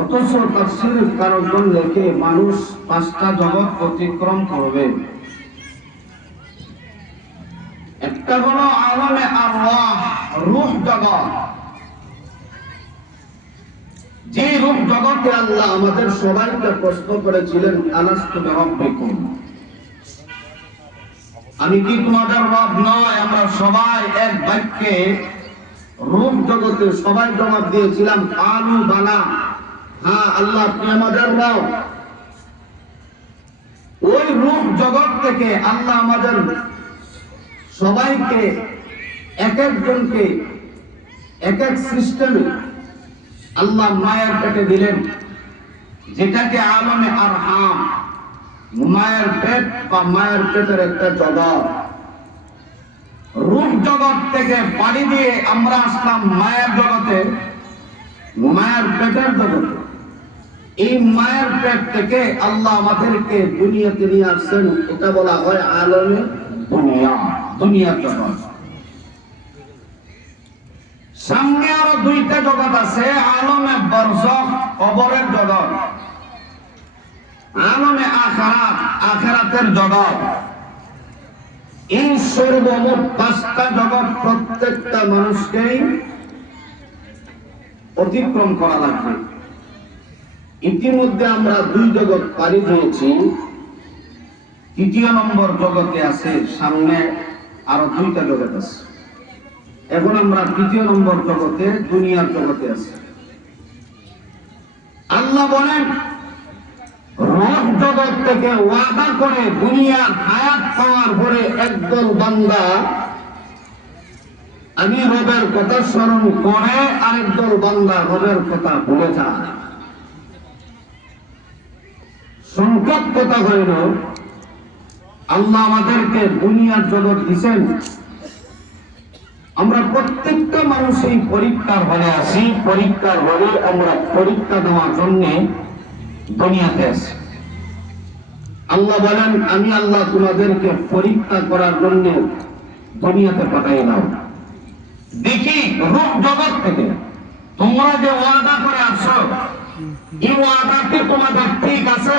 অথচ তাফসীরের কারণ লেখে মানুষ 5টা জগৎ অতিক্রম করবে। একটা হলো আলামে আরওয়াহ, রূহ জগৎ। যে রূহ জগতে আল্লাহ আমাদের সবাইকে প্রশ্ন করেছিলেন, আলাস্তু বিরাব্বিকুম, আমি কি তোমাদের রব নয়? আমরা সবাই এক বাক্যে রূহ জগতে সবাই জবাব দিয়েছিলাম, কালু বালা, হ্যাঁ আল্লাহ আপনি আমাদের রব। ওই রূহ জগৎ থেকে আল্লাহ আমাদের সবাইকে এক একজনকে এক এক সিস্টেমে আল্লাহ মায়ের পেটে দিলেন, যেটাকে আলমে আরহাম, মায়ের পেট বা মায়ের পেটের একটা জগৎ। রূহ জগৎ থেকে পাড়ি দিয়ে আমরা আসলাম মায়ের জগতে, মায়ের পেটের জগতে। এই মায়ের পেট থেকে আল্লাহ আমাদেরকে দুনিয়াতে নিয়ে আসছেন, এটা বলা হয় আলমে দুনিয়া, দুনিয়ার জগৎ। সামনে আরো 2টা জগৎ আছে, আলমে বরজখ, কবরের জগৎ, আলমে আখিরাত, আখিরাতের জগৎ। এই সর্বমোট 5টা জগৎ প্রত্যেকটা মানুষকেই অতিক্রম করা লাগবে। ইতিমধ্যে আমরা 2 জগৎ পাড়ি দিয়েছি, 3য় নম্বর জগতে আছে, সামনে আরো 2টা জগৎ আছে। এখন আমরা 3য় নম্বর জগতে, দুনিয়ার জগতে আছি। আল্লাহ বলেন, রূহ জগৎ থেকে ওয়াদা করে দুনিয়ার হায়াত পাওয়ার পরে একদল বান্দা আমি রবের কথা স্মরণ করে, আরেকদল বান্দা রবের কথা ভুলে যায়। সংকট কথা হইল, আল্লাহ আমাদেরকে দুনিয়ার জগৎ দিচ্ছেন, আমরা প্রত্যেকটা মানুষ এই পরীক্ষার হলে আসি, পরীক্ষার হলে আমরা পরীক্ষা দেওয়ার জন্য দুনিয়াতে আসি। আল্লাহ বলেন, আমি আল্লাহ তোমাদেরকে পরীক্ষা করার জন্য দুনিয়াতে পাঠাইলাম। দেখি রূহ জগৎ থেকে তোমরা যে ওয়াদা করে আসছো, এই ওয়াদাটি তোমাদের ঠিক আছে?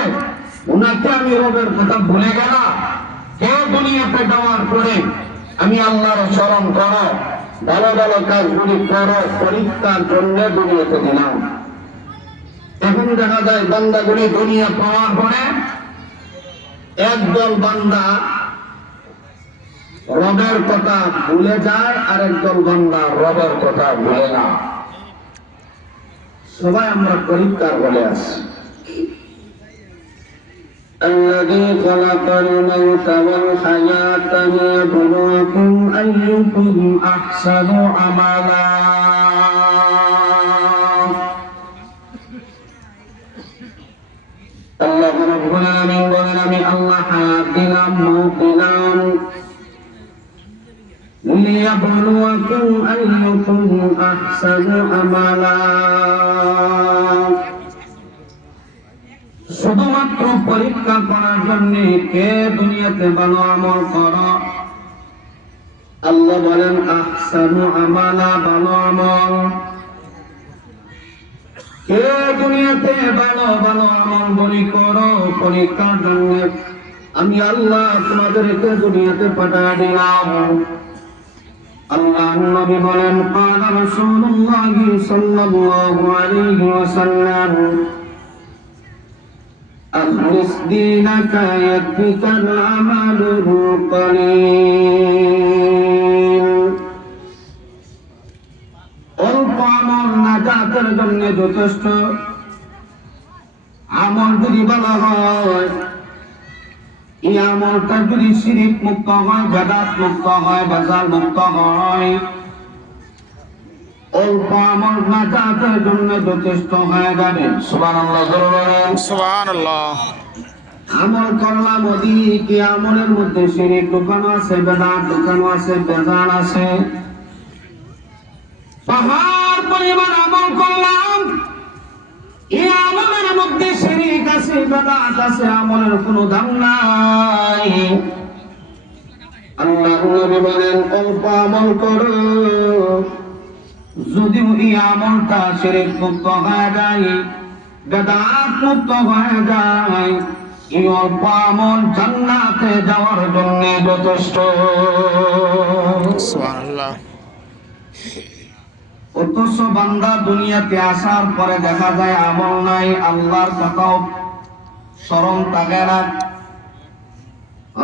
ওনাকে আমি রবের কথা ভুলে গেলাম। কেউ দুনিয়াতে যাওয়ার পরে আমি আল্লাহর স্মরণ করো, ভালো ভালো কাজগুলি করো, পরীক্ষার জন্য দুনিয়াতে দিলাম। এখন দেখা যায় বান্দাগুলি দুনিয়া পাওয়ার পরে একদল বান্দা রবের কথা ভুলে যায়, আর একদল বান্দা রবের কথা ভুলে না। সবাই আমরা পরীক্ষার বলে আসি। الذي خلق الموت والحياة ليبلوكم أيكم أحسن عملا الله رب العالمين বলেন, আমি আল্লাহ হায়াত দিলাম, মওত দিলাম, ليبلوكم أيكم أحسن عملا, শুধুমাত্র পরীক্ষা করার জন্য কে দুনিয়াতে ভালো আমল করো। আল্লাহ বলেন, আহসানু আমালা, ভালো আমল। কে দুনিয়াতে ভালো ভালো আমল বলি করো, পরীক্ষার জন্য আমি আল্লাহ তোমাদেরকে দুনিয়াতে পাঠিয়ে দিলাম। আল্লাহ নবী বলেন, قال رسول الله صلى الله عليه وسلم أخلص دينك يكفك العمل القليل, অল্প আমল নাজাতের জন্য যথেষ্ট। আমল যদি ভালো হয়, এই আমলটা যদি শিরক মুক্ত হয়, বেদাত মুক্ত হয়, ভেজাল মুক্ত হয়, অল্প আমল নাজাতের জন্য যথেষ্ট হয়ে যাবে। সুবহানাল্লাহ, সুবহানাল্লাহ। আমল করলাম ওদিকে, আমলের মধ্যে শিরক ঢুকানো আছে, বেদাত ঢুকানো আছে, ভেজাল আছে। পাহাড় পরিমাণ আমল করলাম, এই আমলের মধ্যে শিরক আছে, বেদাত আছে, আমলের কোনো দাম নাই। আল্লাহ নবী বলেন, অল্প আমল করো, যদিও এই আমলটা শিরক মুক্ত হয়ে যায়, বেদাত মুক্ত হয়ে যায়, এই অল্প আমল জান্নাতে যাওয়ার জন্য যথেষ্ট। সুবহানাল্লাহ। অথচ বান্দা দুনিয়াতে আসার পরে দেখা যায় আমল নাই, আল্লাহর কথাও স্মরণ থাকে না।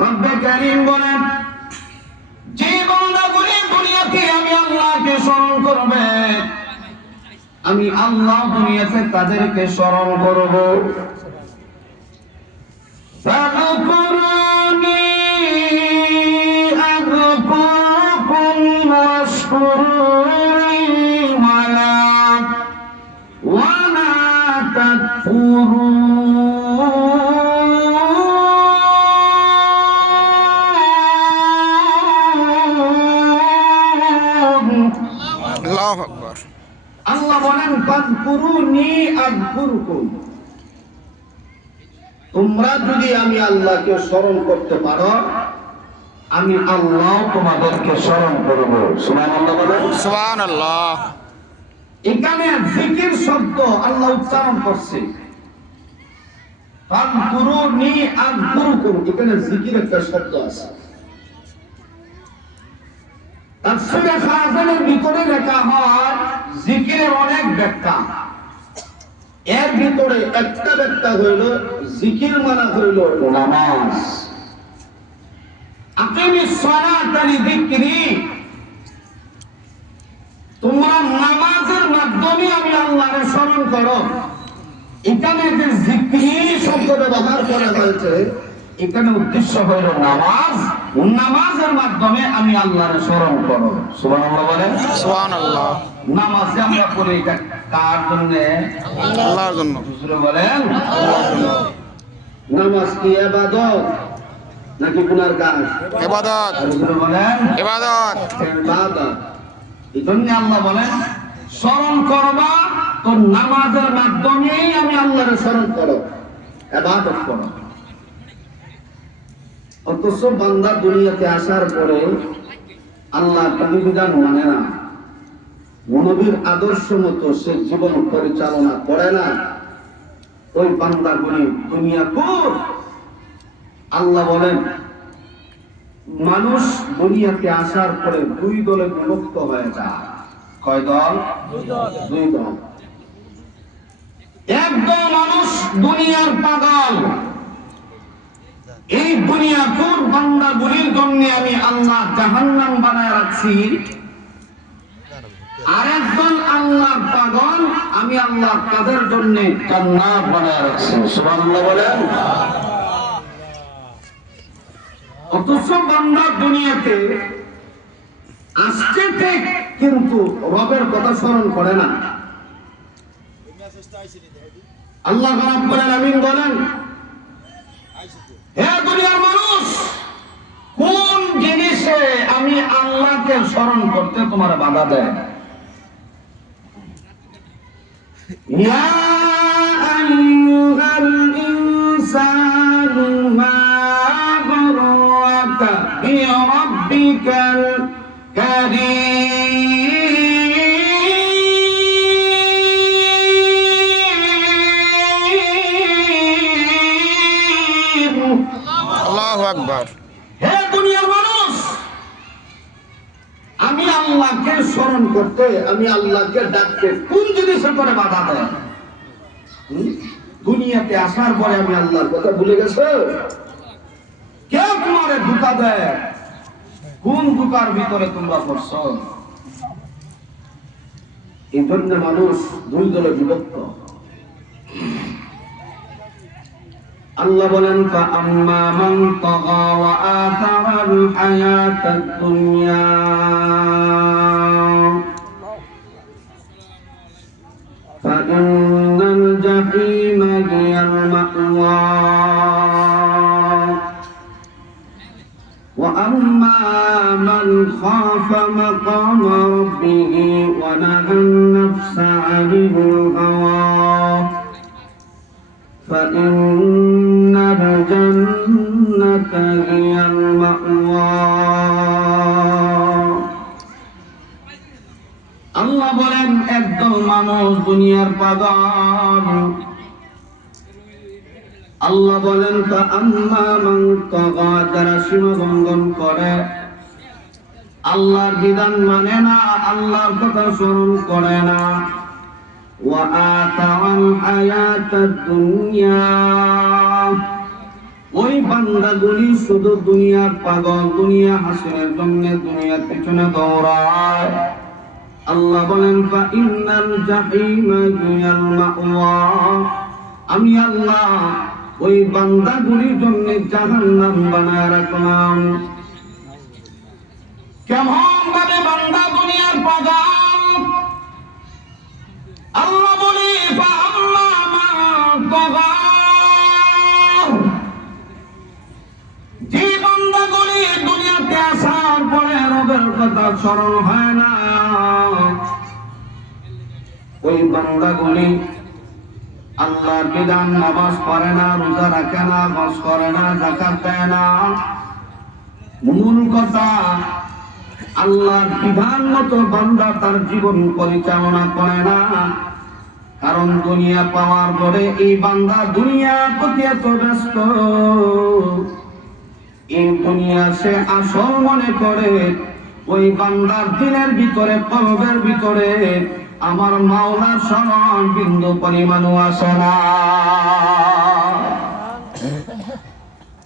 রব্বে কারীম বলেন, যে বান্দাগুলি দুনিয়াতে আমি আল্লাহকে স্মরণ করবে, আমি আল্লাহ দুনিয়াতে তাদেরকে স্মরণ করব। ফাযকুরুনি আযকুরকুম ওয়াশকুরুনি ওয়ালা তাকফুরুন। আল্লাহু আকবার। আল্লাহ বলেন, ফাযকুরুনি আযকুরকুম, তোমরা যদি আমি আল্লাহকে স্মরণ করতে পারো, আমি আল্লাহ তোমাদেরকে স্মরণ করব। সুবহানাল্লাহ বলেন। সুবহানাল্লাহ। এখানে জিকির শব্দ আল্লাহ উচ্চারণ করছে, ফাযকুরুনি আযকুরকুম, এখানে জিকির একটা শব্দ আছে। তাফসীরে খাজানের ভিতরে লেখা হয় জিকিরের অনেক ব্যাখ্যা, এর ভিতরে একটা ব্যাখ্যা হইল জিকির মানে হইল নামাজ। আকিমিস সালাতা লিযিকরি, তোমরা নামাজের মাধ্যমে আমি আল্লাহকে স্মরণ করো। এখানে যে জিকরি শব্দ ব্যবহার করা হয়েছে, এখানে উদ্দেশ্য হইল নামাজ, নামাজের মাধ্যমে আমি আল্লাহকে স্মরণ করো। সুবহানাল্লাহ বলেন। সুবহানাল্লাহ। নামাজ আমরা পড়ি এটা কার জন্য? আল্লাহর জন্য। হুজুর বলেন, আল্লাহর জন্য। নামাজ কি ইবাদত নাকি গুনার কাজ? ইবাদত। হুজুর বলেন ইবাদত। ইবাদত। এজন্য আল্লাহ বলেন স্মরণ করবা, তো নামাজের মাধ্যমেই আমি আল্লাহকে স্মরণ করো, ইবাদত করো। অথচ বান্দা দুনিয়াতে আসার পরে আল্লাহর বিধান মানে না, নবীর আদর্শ মতো সে জীবন পরিচালনা করে না, ওই বান্দাগুলি দুনিয়া কোর। আল্লাহ বলেন, মানুষ দুনিয়াতে আসার পরে দুই দলে বিভক্ত হয়ে যায়। কয় দল? দুই দল। এক দল মানুষ দুনিয়ার পাগল, এই দুনিয়া কোর বান্দাগুলির জন্য আমি আল্লাহ জাহান্নাম বানায় রাখছি। আরেকজন আল্লাহ পাগল, আমি আল্লাহ তাদের জন্য জান্নাত বানায় রাখছি। সুবহানাল্লাহ বলেন। অথচ বান্দা দুনিয়াতে আসছে ঠিক, কিন্তু রবের কথা স্মরণ করে না। আল্লাহ রাব্বুল আলামিন বলেন, হে দুনিয়ার মানুষ, কোন জিনিসে আমি আল্লাহকে স্মরণ করতে তোমার বাধা দেয়? ইয়া আইয়ুহাল ইনসানু মা গররাকা বিরাব্বিকাল কারীম। আল্লাহু আকবার। হে দুনিয়ার মানুষ, আমি আল্লাহকে স্মরণ করতে, আমি আল্লাহকে ডাকতে কোন জিনিসের পরে বাধা দেয়? দুনিয়াতে আসার পরে আমি আল্লাহর কথা ভুলে গেছো? কে তোমারে ধোঁকা দেয়? কোন ধোঁকার ভিতরে তোমরা পড়ছো? এই জন্য মানুষ দুই দলে বিভক্ত। আল্লাহ বলেন, ফাআম্মা মান তাগা ওয়া আতারাল হায়াতাদ দুনিয়া ফাইন্নাল জাহিমা হিয়াল মাওয়া ওয়া আম্মা মান খাফা মাকামা রাব্বিহি ওয়া নাহান নাফসা আনিল হাওয়া فإن الجنة هي المأوى। আল্লাহ মানুষ দুনিয়ার পাগল। আল্লাহ বলেন আম্মা মান তাগা, যারা সীমা লঙ্ঘন করে, আল্লাহর বিধান মানে না, আল্লাহর কথা স্মরণ করে না, ওয়া আতাআল হায়াতাদ দুনিয়া, ওই বান্দাগুলি শুধু দুনিয়ার পাগল, দুনিয়া হাসিলের জন্য দুনিয়ার পিছনে দৌড়ায়। আল্লাহ বলেন ইন্নাল জাহিমা হিয়াল মাওয়া, আমি আল্লাহ ওই বান্দাগুলির জন্য জাহান্নাম বানায় রাখলাম। কেমন ভাবে বান্দা দুনিয়ার পাগল, আল্লাহ বলি আম্মা মান তাগা, যে বান্দাগুলি দুনিয়াতে আসার পরে রবের কথা স্মরণ হয় না, ওই বান্দাগুলি আল্লাহর বিধান নামাজ পড়ে না, রোজা রাখে না, হজ করে না, যাকাত দেয় না। মূল কথা, আল্লাহর বিধান মতো বান্দা তার জীবন পরিচালনা করে না। কারণ দুনিয়া পাওয়ার পরে এই বান্দা দুনিয়ার প্রতি এত ব্যস্ত, এই দুনিয়া সে আসল মনে করে। ওই বান্দার দিনের ভিতরে, কলবের ভিতরে আমার মাওলার স্মরণ বিন্দু পরিমাণও আসে না।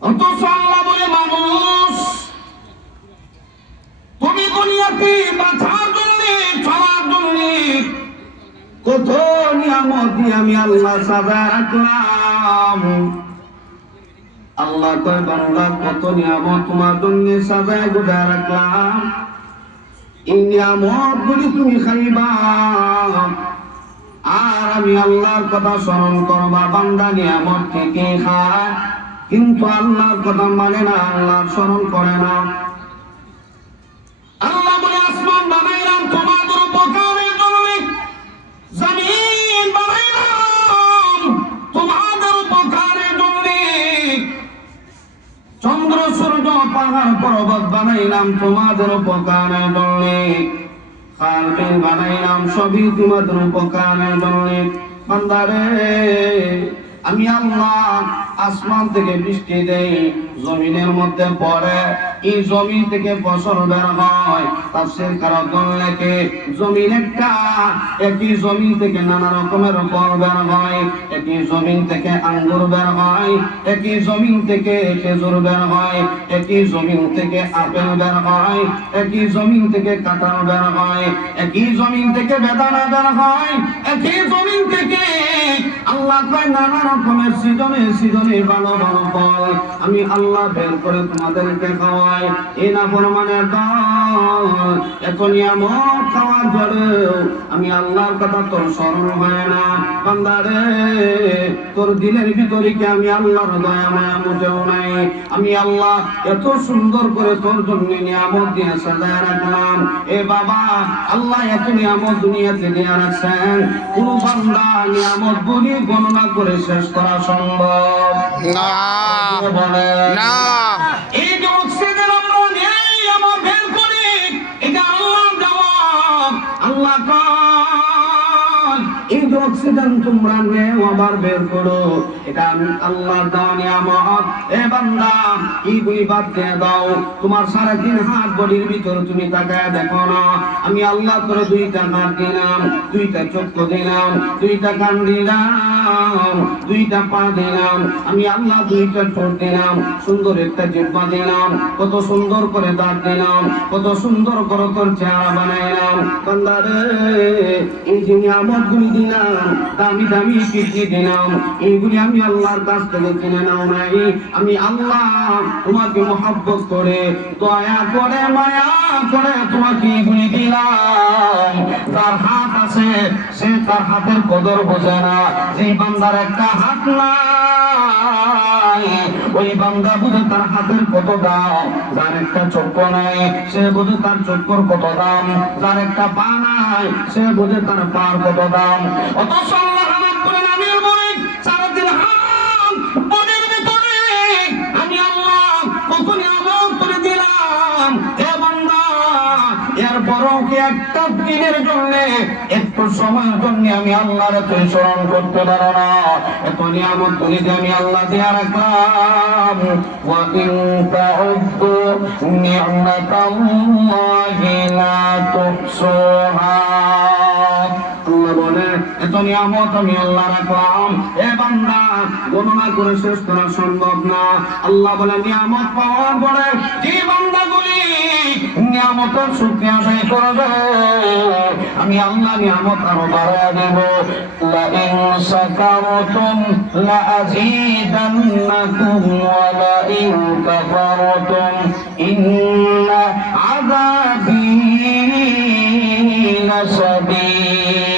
অথচ আল্লাহ বলে মানুষ, তুমি দুনিয়াতে বাঁচার জন্য, চলার জন্য কত নিয়ামত দিয়ে আমি আল্লাহ সাজায় রাখলাম। আল্লাহ কয় বান্দা, কত নিয়ামত তোমার জন্য সাজায় গুজায় রাখলাম, এই নিয়ামত গুলি তুমি খাইবা আর আমি আল্লাহর কথা স্মরণ করবা। বান্দা নিয়ামত থেকে খায়, কিন্তু আল্লাহর কথা মানে না, আল্লাহর স্মরণ করে না। আল্লাহ বলে আসমান বানাইলাম তোমাদের উপকারের জন্য, জমিন বানাইলাম তোমাদের উপকারের জন্য, চন্দ্র সূর্য পাহাড় পর্বত বানাইলাম তোমাদের উপকারের জন্য, খাল বিল বানাইলাম সবই তোমাদের উপকারের জন্য। বান্দারে, আমি আল্লাহ আসমান থেকে বৃষ্টি দেই, জমিনের মধ্যে পড়ে, এই জমিন থেকে ফসল বের হয়। তাফসীর কারকগণ লেখে, জমিন একটা, একই জমিন থেকে নানা রকমের ফল বের হয়, একই জমিন থেকে আঙ্গুর বের হয়, একই জমিন থেকে খেজুর বের হয়, একই জমিন থেকে আপেল বের হয়, একই জমিন থেকে কাঁঠাল বের হয়, একই জমিন থেকে বেদানা বের হয়, একই জমিন থেকে আল্লাহ কয় নানা রকমের সিজনে সিজনে ভালো ভালো ফল আমি আল্লাহ বের করে তোমাদেরকে খাওয়াই। এই না ফরমানের দল, এত নিয়ামত খাওয়ার পরেও আমি আল্লাহর কথা তোর স্মরণ হয় না। বান্দারে, তোর দিলের ভিতরে কি আমি আল্লাহর দয়া মায়া মোটেও নাই? আমি আল্লাহ এত সুন্দর করে তোর জন্য নিয়ামত দিয়ে সাজায় রাখলাম। এ বাবা, আল্লাহ এত নিয়ামত দুনিয়াতে দিয়ে রাখছেন, কোন বান্দা নিয়ামত গুলি গণনা করে শেষ করা সম্ভব না, বলে না। এই যে অক্সিজেন আমরা নেই, আমার বের করি, এটা আল্লাহর দেওয়া। আল্লাহ কয়, এই যে অক্সিজেন তোমরা নেও আবার বের করো, এটা আমি আল্লাহর দেওয়া নিয়ামত। এ বান্দা, এইগুলি বাদ দিয়ে দাও। তোমার 3.5 হাত বডির ভিতর তুমি তাকায় দেখো না, আমি আল্লাহ করে 2টা হাত দিলাম, 2টা চক্ষু দিলাম, 2টা কান দিলাম, 2টা পা দিলাম, আমি আল্লাহ 2টা ঠোঁট দিলাম, সুন্দর একটা জিহ্বা দিলাম, কত সুন্দর করে দাঁত দিলাম, কত সুন্দর করে তোর চেহারা বানাইলাম। বান্দারে, এই যে নিয়ামতগুলি দিলাম, দামি দামি কিডনি দিলাম, এইগুলি আমি আল্লাহর কাছ থেকে কিনে নাও নাই। আমি আল্লাহ তোমাকে মহব্বত করে, দয়া করে, মায়া করে তোমাকে এইগুলি দিলাম। যার হাত আছে সে তার হাতের কদর বোঝে না। যে বান্দার একটা হাত নাই, ওই বান্দা বুঝে তার হাতের কত দাম। যার একটা চক্ষু নাই, সে বুঝে তার চক্ষুর কত দাম। যার একটা পা নাই, সে বুঝে তার পার কত দাম। অথচ আল্লাহ আমাকে বলেন, আমি বলি 3.5 হাত বডির ভিতরে আমি আল্লাহ কত নিয়ামত করে দিলাম। এ বান্দা, এরপরও কি একটা দিনের জন্য একটু সময়ের জন্য আমি আল্লাহর তুই স্মরণ করতে পারো না, এত নিয়ামত গুলি যে আমি আল্লাহ দিয়া রাখলাম। ওয়া ইন তাউদ্দু নি'মাতাল্লাহি লা তুহসুহা, আল্লাহ বলে এত নিয়ামত আমি আল্লাহ রাখলাম, এ বান্দা গণনা করে শেষ করা সম্ভব না। আল্লাহ বলে নিয়ামত পাওয়ার পরে যে বান্দাগুলি নিয়ামতের শুকরিয়া আদায় করবে, আমি আল্লাহ নিয়ামত আরো বাড়ায় দেব। লা ইন শাকারতুম লা আযীদান্নাকুম ওয়া লা ইন কাফারতুম ইন্না আযাবী লাশাদীদ।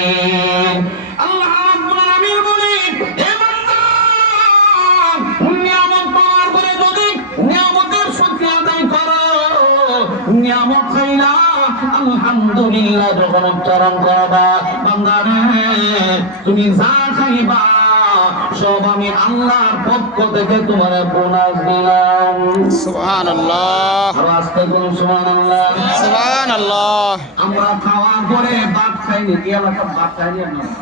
আল্লাহ রাব্বুল আলামিন বলেন, হে বান্দা, নিয়ামত পাওয়ার পরে যদি নিয়ামতের শুকরিয়া আদায় করো, নিয়ামত খাইলা আলহামদুলিল্লাহ যখন উচ্চারণ করবা, বান্দা রে তুমি যা খাইবা সব আমি আল্লাহর পক্ষ থেকে তোমার বোনাস দিলাম। সুবহানাল্লাহ, আর আস্তে করুন সুবহানাল্লাহ। সুবহানাল্লাহ। আমরা খাওয়ার পরে ভাত খাইনি, কি এলাকার ভাত খাইনি আপনারা?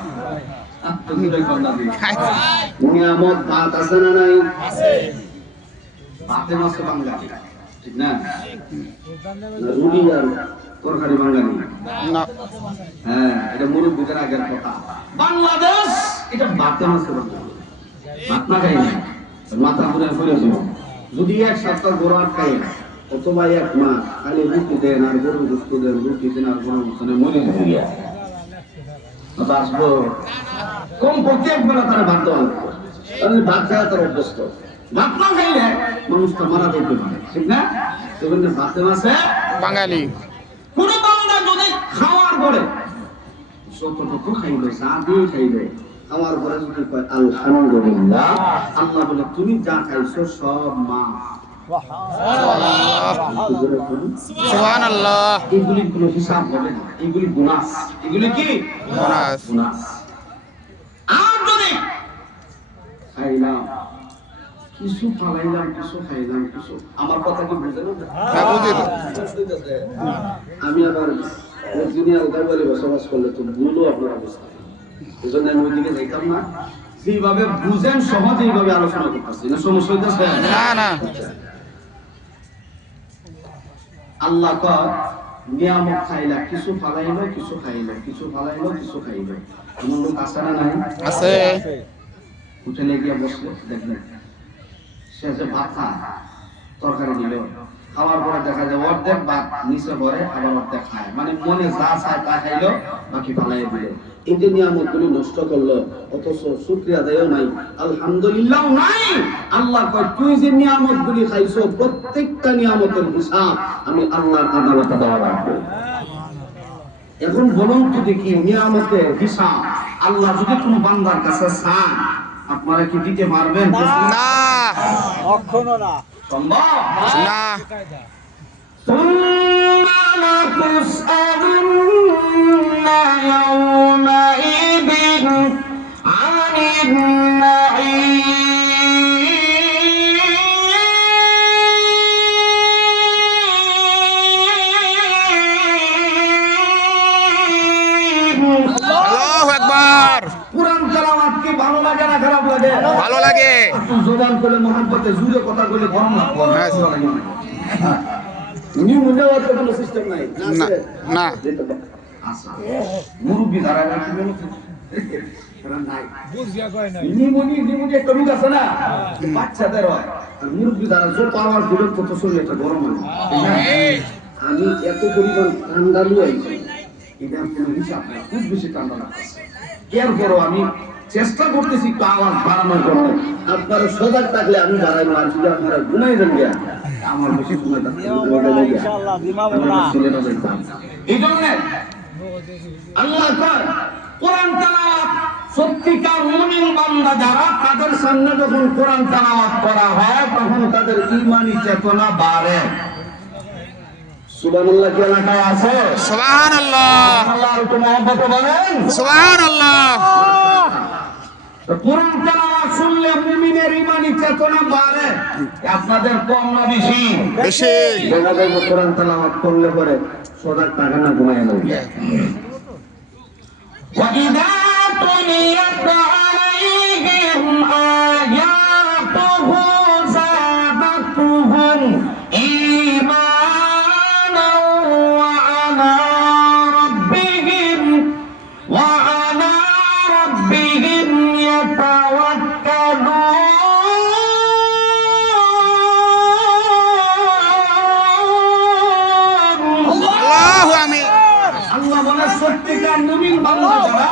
নিয়ামত ভাত আছে না নাই? ভাতে মাছে বাঙালি, ঠিক না? রুটি আর তরকারি বাঙালি না, হ্যাঁ, এটা মুরব্বীদের আগের কথা। বাংলাদেশ এটা ভাতে মাছে বাঙালি, ভাত না খাই না, মাথা ঘুরে ফিরেছিল। যদি এক সপ্তাহ গরু আর খাই না, অথবা এক মাস খালি রুটি দেন আর গরু গোস্ত দেন, রুটি দেন আর গরু গোস্ত দেন, মরে যাবে। আসবো কমপক্ষে একবার তারা ভাত দেওয়া লাগবে, তাহলে ভাত খাওয়া তার অভ্যস্ত। ভাত না খাইলে মানুষটা মারা যেতে পারে, ঠিক না? সেজন্য ভাতে মাছে বাঙালি। কোন বান্দা যদি খাওয়ার পরে যতটুকু খাইলো, যা দিয়ে খাইলো, খাওয়ার পরে যদি কয় আলহামদুলিল্লাহ, আল্লাহ বলে তুমি যা খাইছো সব মাফ। সুবহানাল্লাহ। এগুলি কোনো হিসাব হবে না, এগুলি বোনাস। এগুলি কি বোনাস? বোনাস। আর যদি খাইলাম কিছু, ফালাইলাম কিছু, খাইলাম কিছু, আমার কথা কি বুঝে না? হ্যাঁ, বুঝি তো। আমি আবার অরিজিনাল গাওয়ালে বসবাস করলে তো ভুলও আপনারা বুঝতেন, এই জন্য আমি ওইদিকে যাইতাম না। যেভাবে বুঝেন সহজে এইভাবে আলোচনা করতেছি, না সমস্যা হইতেছে? না না, আল্লাহ কয় নিয়ামত খাইলা, কিছু ফালাইলো কিছু খাইলো, কিছু ফালাইলো কিছু খাইলো। এমন লোক আছে না নাই? আছে। হোটেলে গিয়ে বসলে দেখবেন শেষে ভাত খায়, তরকারি দিল, খাওয়ার পরে দেখা যায় অর্ধেক ভাত নিচে পড়ে, আবার অর্ধেক খায়, মানে মনে যা চায় তা খাইলো, বাকি ফালাই দিল। এই যে নিয়ামত গুলি নষ্ট করলো, অথচ শুকরিয়া দেয় নাই, আলহামদুলিল্লাহ নাই। আল্লাহ কয় তুই যে নিয়ামত গুলি খাইছো প্রত্যেকটা নিয়ামতের হিসাব আমি আল্লাহর আদালতে দেওয়া রাখবো। এখন বলুন তো দেখি, নিয়ামতের হিসাব আল্লাহ যদি কোনো বান্দার কাছে চান, আপনারা কি দিতে পারবেন? না, কখনো না, সম্ভব না। ثم لتسألن يومئذ عن النعيم। আল্লাহু আকবার। কুরআন তেলাওয়াত কি ভালো লাগে না খারাপ লাগে? ভালো লাগে। জবান করে মহব্বতে জুড়ে কথা বলে গরম না হ্যাঁ। নিউ মুন্ডাওয়ার কোনো সিস্টেম নাই না, না। আচ্ছা মুরব্বি যারা কি বলে নাই বুঝিয়া কয় নাই। নিমুনি একটা রোগ আছে না, বাচ্চাদের হয়। আর মুরব্বি যারা যে পাওয়ার দিলে কত শরীরটা গরম হয়, ঠিক না? আমি এত পরিমাণ ঠান্ডা লুয়াইছি, এটা কোনো হিসাব নাই, খুব বেশি ঠান্ডা লাগছে। এরপরও আমি চেষ্টা করতেছি একটু আওয়াজ বাড়ানোর জন্য। আপনারা সজাগ থাকলে আমি বাড়াইবো, আর যদি আপনারা ঘুমাই যান গিয়া আমার বেশি সময় ইনশাআল্লাহ দিমাবো না। এই জন্য আল্লাহ কয় কোরআন তেলাওয়াত সত্যিকার মুমিন বান্দা যারা, তাদের সামনে যখন কোরআন তেলাওয়াত করা হয় তখন তাদের ঈমানি চেতনা বাড়ে। সুবহানাল্লাহ কি এলাকায় আছে? সুবহানাল্লাহ, আল্লাহর একটু মহব্বত বলেন সুবহানাল্লাহ। কোরআন তেলাওয়াত শুনলে মুমিনের ঈমানি চেতনা বাড়ে। আপনাদের কম না বেশি? বেশি। দেখা যায় কোরআন তেলাওয়াত করলে পরে সজাগ থাকেন না, ঘুমায় না। وإذا تليت عليهم آياته زادتهم إيمانا وعلى ربهم يتوكلون আল্লাহু আমিন। আল্লাহ বলে সত্যিকার মুমিন বান্দা যারা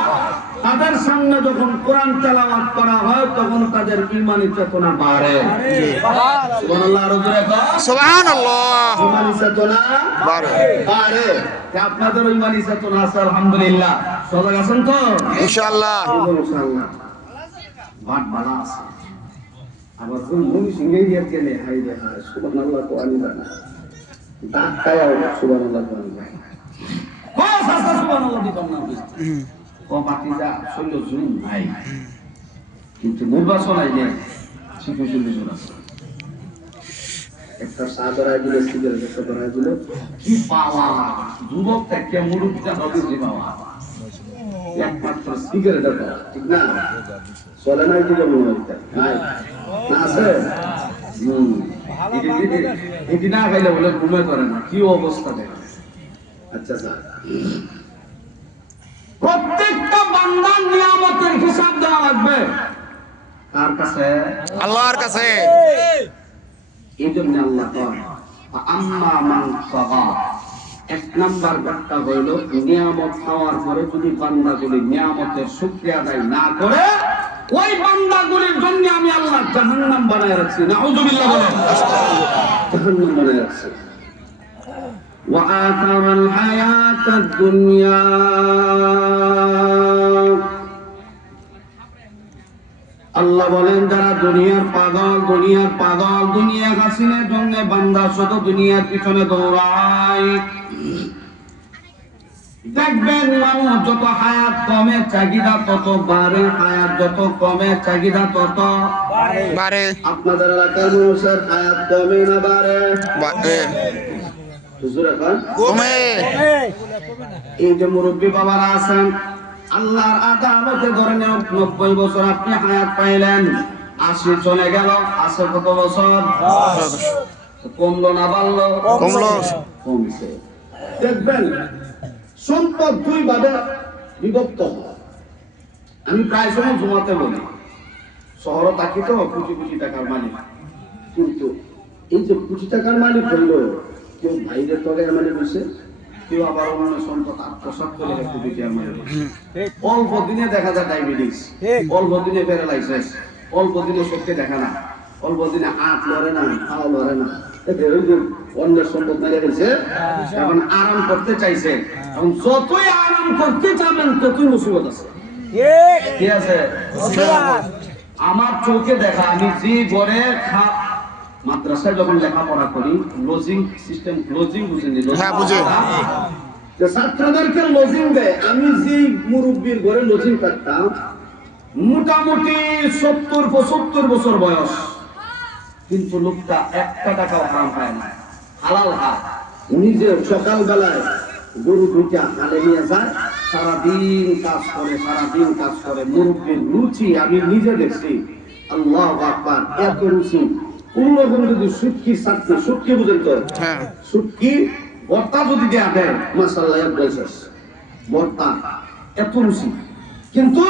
তাদের সামনে যখন কোরআন তেলাওয়াত করা হয় তখন তাদের ঈমানি চেতনা বাড়ে। সুবহানাল্লাহ, আরো জোরে কও। সুবহানাল্লাহ। ঈমানি চেতনা বাড়ে। বাড়ে। তা আপনাদের ঈমানি চেতনা আছে আলহামদুলিল্লাহ। সজাগ আছেন তো? ইনশাআল্লাহ। ইনশাআল্লাহ। বাট বালা আছে। আবার কোন মুমি সিংহে দিয়ে গেলে হাই রে হাই সুবহানাল্লাহ তো আনিবা না। ডাকায়া সুবহানাল্লাহ তো আনিবা। কস আছে সুবহানাল্লাহ দিতাম না। ও বাতিজা শৈল জুন নাই, কিন্তু নির্বাচন আইলে শিশু জুন আছে। একটা সাদরাই দিলে সিগারেট একটা ধরাই দিল কি পাওয়া, যুবক থেকে মুরুব্বিটা নদীর পাওয়া একমাত্র সিগারেটের পাওয়া, ঠিক না? চলে নাই দিলে মনে হয় নাই না আছে। এটি না খাইলে বলে ঘুমে করে না, কি অবস্থা দেখে। আচ্ছা স্যার, প্রত্যেকটা বান্দার নিয়ামতের হিসাব দেওয়া লাগবে কার কাছে? আল্লাহর কাছে। এই জন্য আল্লাহ কয় আম্মা মান তাগা। এক নাম্বার ব্যাখ্যা হইল নিয়ামত পাওয়ার পরে যদি বান্দাগুলি নিয়ামতের শুকরিয়া আদায় না করে ওই বান্দাগুলির জন্য আমি আল্লাহ জাহান্নাম বানায় রাখছি। নাউযুবিল্লাহ বলেন, জাহান্নাম বানায় রাখছি। وآثر الحياة الدنيا আল্লাহ বলেন যারা দুনিয়ার পাগল দুনিয়া হাসিনের জন্য বান্দা শুধু দুনিয়ার পিছনে দৌড়ায়, দেখবেন মানুষ যত হায়াত কমে চাহিদা তত বাড়ে, হায়াত যত কমে চাহিদা তত বাড়ে। আপনাদের এলাকার মানুষের হায়াত কমে না বাড়ে? বাড়ে। কমে। এই যে মুরব্বী বাবারা আছেন, আল্লাহর আদালতে ধরে 90 বছর আপনি হায়াত পাইলেন, 80 চলে গেল, আছে কত বছর? কমলো না বাড়লো? কমলো। কমছে। দেখবেন সম্পদ দুই ভাবে বিভক্ত হয়। আমি প্রায় সময় জমাতে বলি, শহরে থাকি তো কোটি কোটি টাকার মালিক, কিন্তু এই যে কোটি টাকার মালিক হইল কেউ বাইরে তলে মানে বসে, কেউ আবার অন্য সম্পদ আত্মসাৎ করে রেখে দিতে মানে অল্প দিনে দেখা যায় ডায়াবেটিস, অল্প দিনে প্যারালাইসিস, অল্প দিনে শক্তি দেখা না, অল্প দিনে হাত লড়ে না, পা লড়ে না, অন্যের সম্পদ মেরে গেছে, এখন আরাম করতে চাইছে। এখন যতই আরাম করতে চাবেন ততই মুসিবত আছে। কি আছে? আমার চোখে দেখা, আমি যে ঘরে মাদ্রাসায় যখন লেখাপড়া করি, লজিং সিস্টেম, লজিং বুঝেনি? হ্যাঁ, বুঝে। ছাত্রদেরকে লজিং দেয়। আমি যে মুরব্বীর ঘরে লজিং থাকতাম, মোটামুটি 70-75 বছর বয়স, কিন্তু লোকটা একটা টাকাও হারাম পায় না, হালাল হাত। নিজে সকালবেলায় গরু দুইটা হালে নিয়ে যায়, সারাদিন কাজ করে, মুরব্বীর রুচি আমি নিজে দেখছি। আল্লাহু আকবার, এত রুচি। কোনরকম যদি শুটকি বুঝেন তো? হ্যাঁ। শুটকি ভর্তা যদি দেয়া দেয়, মাশাআল্লাহ, ভর্তা এত রুচি। কিন্তু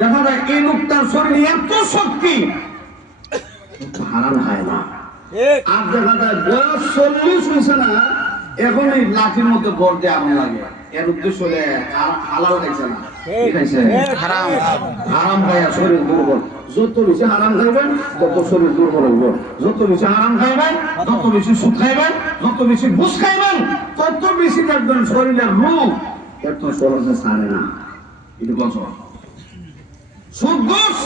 দেখা যায় এই লোকটার শরীরে এত শক্তি, হারাম খায় না। আর দেখা যায় বয়স 40 হয়েছে না, এখন এই লাঠির মধ্যে ভর দিয়ে আগুন লাগে। এর উদ্দেশ্য হলে হালাল খাইছে না, খাইছে হারাম। হারাম খাইয়া শরীর দুর্বল। যত বেশি হারাম খাইবেন তত শরীর দুর্বল হইব, যত বেশি হারাম খাইবেন, যত বেশি সুদ খাইবেন, যত বেশি ঘুষ খাইবেন, তত বেশি দেখবেন শরীরের রোগ এত সহজে ছাড়ে না। এটা বছর সুদ ঘুষ,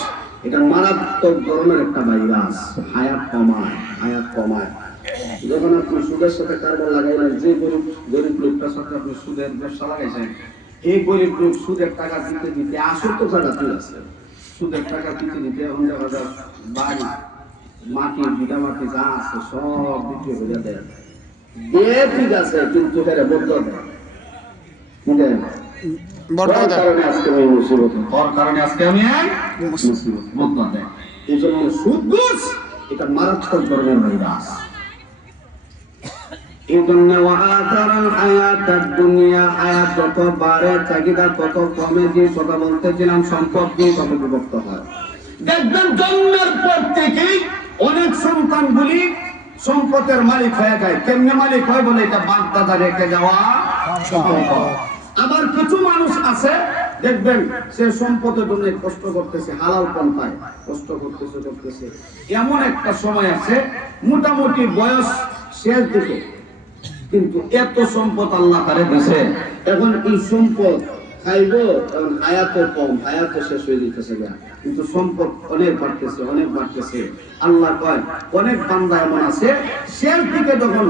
এটা মারাত্মক ধরনের একটা ভাইরাস, হায়াত কমায়। যখন আপনি সুদের সাথে কারবার লাগাইলেন, যে গরিব লোকটার সাথে আপনি সুদের ব্যবসা লাগাইছেন, এই গরিব লোক সুদের টাকা দিতে আসল তো টাকা তুলে আছে, সুদের টাকা দিতে এখন দেখা যায় বাড়ি মাটি ভিটা মাটি যা আছে সব বিক্রি করে দেয়। ঠিক আছে, কিন্তু বদ্ধ দেয় বরকত দেয়। কারণে আজকে আমি মুসিবত, ওর কারণে আজকে আমি মুসিবত বদলা দেয়। এই জন্য সুদ ঘুষ এটা মারাত্মক ধরনের ভাইরাস। এই জন্য ওয়াআতারাল হায়াতাদ দুনিয়া, হায়াত যত বাড়ে চাহিদা তত কমে। যে কথা বলতেছিলাম সম্পদ দিয়ে কত বিভক্ত হয়। দেখবেন জন্মের পর থেকেই অনেক সন্তানগুলি সম্পদের মালিক হয়ে যায়। কেমনে মালিক হয় বলে এটা বাপ দাদা রেখে যাওয়া সম্পদ। আবার কিছু মানুষ আছে দেখবেন সে সম্পদের জন্য কষ্ট করতেছে, হালাল পন্থায় কষ্ট করতেছে। এমন একটা সময় আছে মোটামুটি বয়স শেষ দিকে, কিন্তু এত সম্পদ আল্লাহ তারে দিয়েছে, এখন এই সম্পদ খাইব, কারণ হায়াত কম, হায়াত শেষ হয়ে যেতেছে, কিন্তু সম্পদ অনেক বাড়তেছে। আল্লাহ কয় অনেক বান্দা এমন আছে শেষ দিকে যখন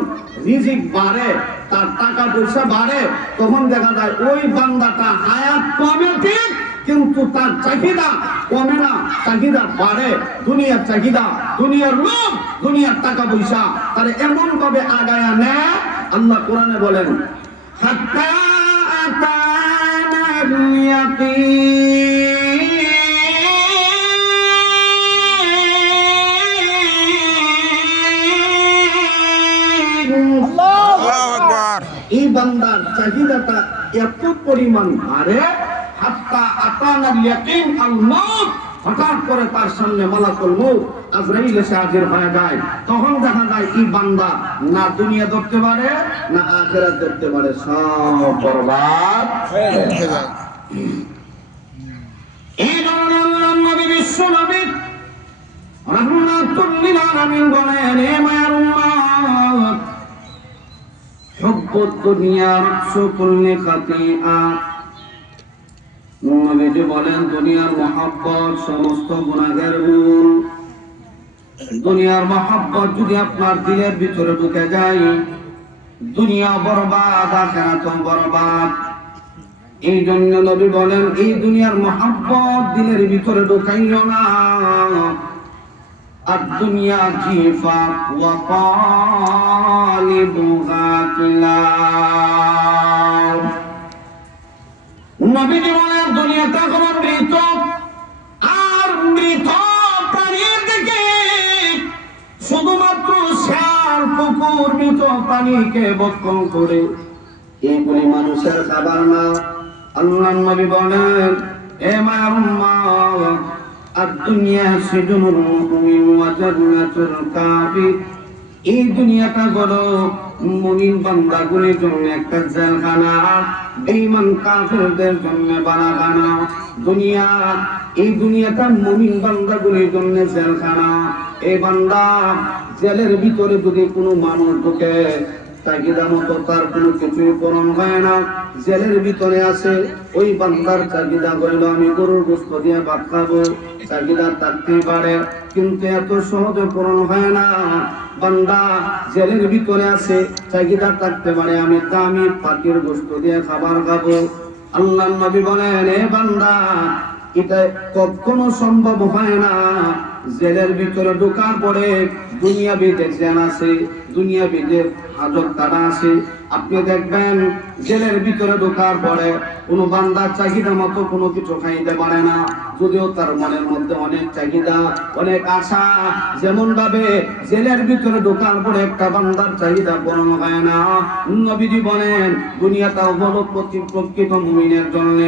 রিজিক বাড়ে, তার টাকা পয়সা বাড়ে, তখন দেখা যায় ওই বান্দাটা হায়াত কমে ঠিক, কিন্তু তার চাহিদা কমে না, চাহিদা বাড়ে। দুনিয়ার চাহিদা, দুনিয়ার লোভ, দুনিয়ার টাকা পয়সা তার এমন ভাবে আগায় নেয়। আল্লাহ কোরআনে বলেন হাত্তা আতানাল ইয়াকিন। আল্লাহু আকবার। এই বান্দার চাহিদাটা এত পরিমাণ বাড়ে, হাত্তা আতানাল ইয়াকিন, আল মাউত, হঠাৎ করে তার সামনে মালাকুল মউত আজরাইল এসে হাজির হয়ে যায়। তখন দেখা যায় এই বান্দা না দুনিয়া ধরতে পারে না আখিরাত ধরতে পারে, সব বরবাদ হয়ে যায়। এই জন্য আল্লাহর নবী বিশ্ব নবী রাহমাতুল লিল আলামিন বলেন, হে মায়ের উম্মত, হুব্বুদ দুনিয়া রাসু কুল্লি খাতিআ। নবীজি বলেন দুনিয়ার মহব্বত সমস্ত গুনাহের মূল। দুনিয়ার মহব্বত যদি আপনার দিলের ভিতরে ঢুকে যায়, দুনিয়া বরবাদ, আখিরাত বরবাদ। এই জন্য নবী বলেন এই দুনিয়ার মহব্বত দিলের ভিতরে ঢুকাইও না। আর দুনিয়া জিফা ওয়া তালিবুহা কিলাব। নবীজি বলেন দুনিয়াটা কোনো মৃত, আর মৃত প্রাণীর দিকে শুধুমাত্র শেয়াল কুকুর মৃত প্রাণীকে ভক্ষণ করে, এইগুলি মানুষের খাবার না। আল্লাহর নবী বলেন, হে মায়ের উম্মত, আদ-দুনিয়া সিজনুল মুমিন ওয়া জান্নাতুল কাফির। এই দুনিয়াটা হলো মুমিন বান্দাগুলির জন্য একটা জেলখানা, বেঈমান কাফেরদের জন্য বাড়াখানা। দুনিয়া, এই দুনিয়াটা মুমিন বান্দাগুলির জন্য জেলখানা। এই বান্দা জেলের ভিতরে যদি কোনো মানুষ ঢুকে, চাহিদা মতো তার কোনো কিছুই পূরণ হয় না, জেলের ভিতরে আছে, ওই বান্দার চাহিদা হইল আমি গরুর গোশত দিয়ে ভাত খাবো, চাহিদা থাকতেই পারে, কিন্তু এত সহজে পূরণ হয় না। বান্দা জেলের ভিতরে আছে, চাহিদা থাকতে পারে আমি দামি পাখির গোশত দিয়ে খাবার খাবো। আল্লাহর নবী বলেন, এ বান্দা, এটা কখনো সম্ভব হয় না। জেলের ভিতরে ঢোকার পরে দুনিয়া বেঁধে জেল আছে, দুনিয়া বেঁধে হাজত কাটা আছে। আপনি দেখবেন জেলের ভিতরে ঢোকার পরে কোনো বান্দার চাহিদা মতো কোনো কিছু খাইতে পারে না, যদিও তার মনের মধ্যে অনেক চাহিদা, অনেক আশা। যেমন ভাবে জেলের ভিতরে ঢোকার পরে একটা বান্দার চাহিদা পূরণ হয় না। নবীজি বলেন দুনিয়াটা হলো প্রকৃত মুমিনের জন্য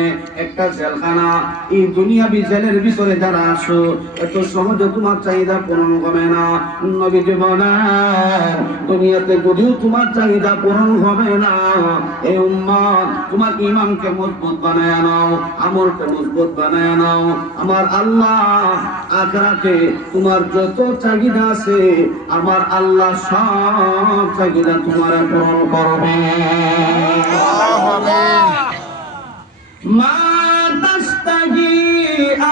একটা জেলখানা। এই দুনিয়াবি জেলের ভিতরে যারা আসো, এত সহজে তোমার চাহিদা পূরণ হবে না। নবীজি বলেন দুনিয়াতে যদিও তোমার চাহিদা পূরণ হবে না, এই উম্মত তোমার ইমানকে মজবুত বানায় নাও, আমলকে মজবুত বানায় নাও। আমার আল্লাহ আখিরাতে তোমার যত চাহিদা আছে, আমার আল্লাহ সব চাহিদা তোমার পূরণ করবে। মা তাস্তাহি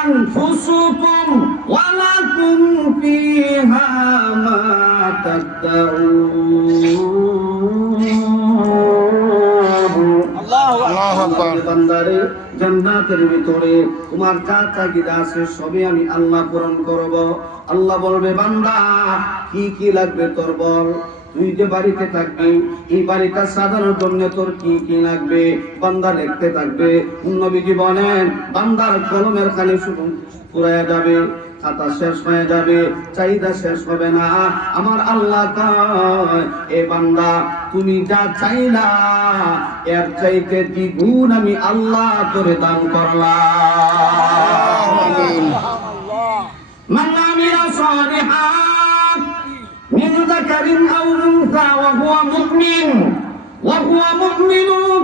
আনফুসুকুম ওয়া লাকুম ফিহা মা তাদউন। আল্লাহু আকবার। বান্দারে, জান্নাতের ভিতরে তোমার যা চাহিদা আছে সবই আমি আল্লাহ পূরণ করব। আল্লাহ বলবে বান্দা কি কি লাগবে তোর বল। তুই যে বাড়িতে থাকবি এই বাড়িটা সাজানোর জন্য তোর কি কি লাগবে বান্দা লিখতে থাকবে। নবীজি বলেন বান্দার কলমের খালি শুধু পুরায়া যাবে, খাতা শেষ হয়ে যাবে, চাহিদা শেষ হবে না। আমার আল্লাহ কয় এ বান্দা তুমি যা চাইলা এর চাইতে দ্বিগুণ আমি আল্লাহ তোরে দান করলাম। মান আমিলা সালিহান মিন যাকারিন আও উনসা ওয়া হুয়া মুমিন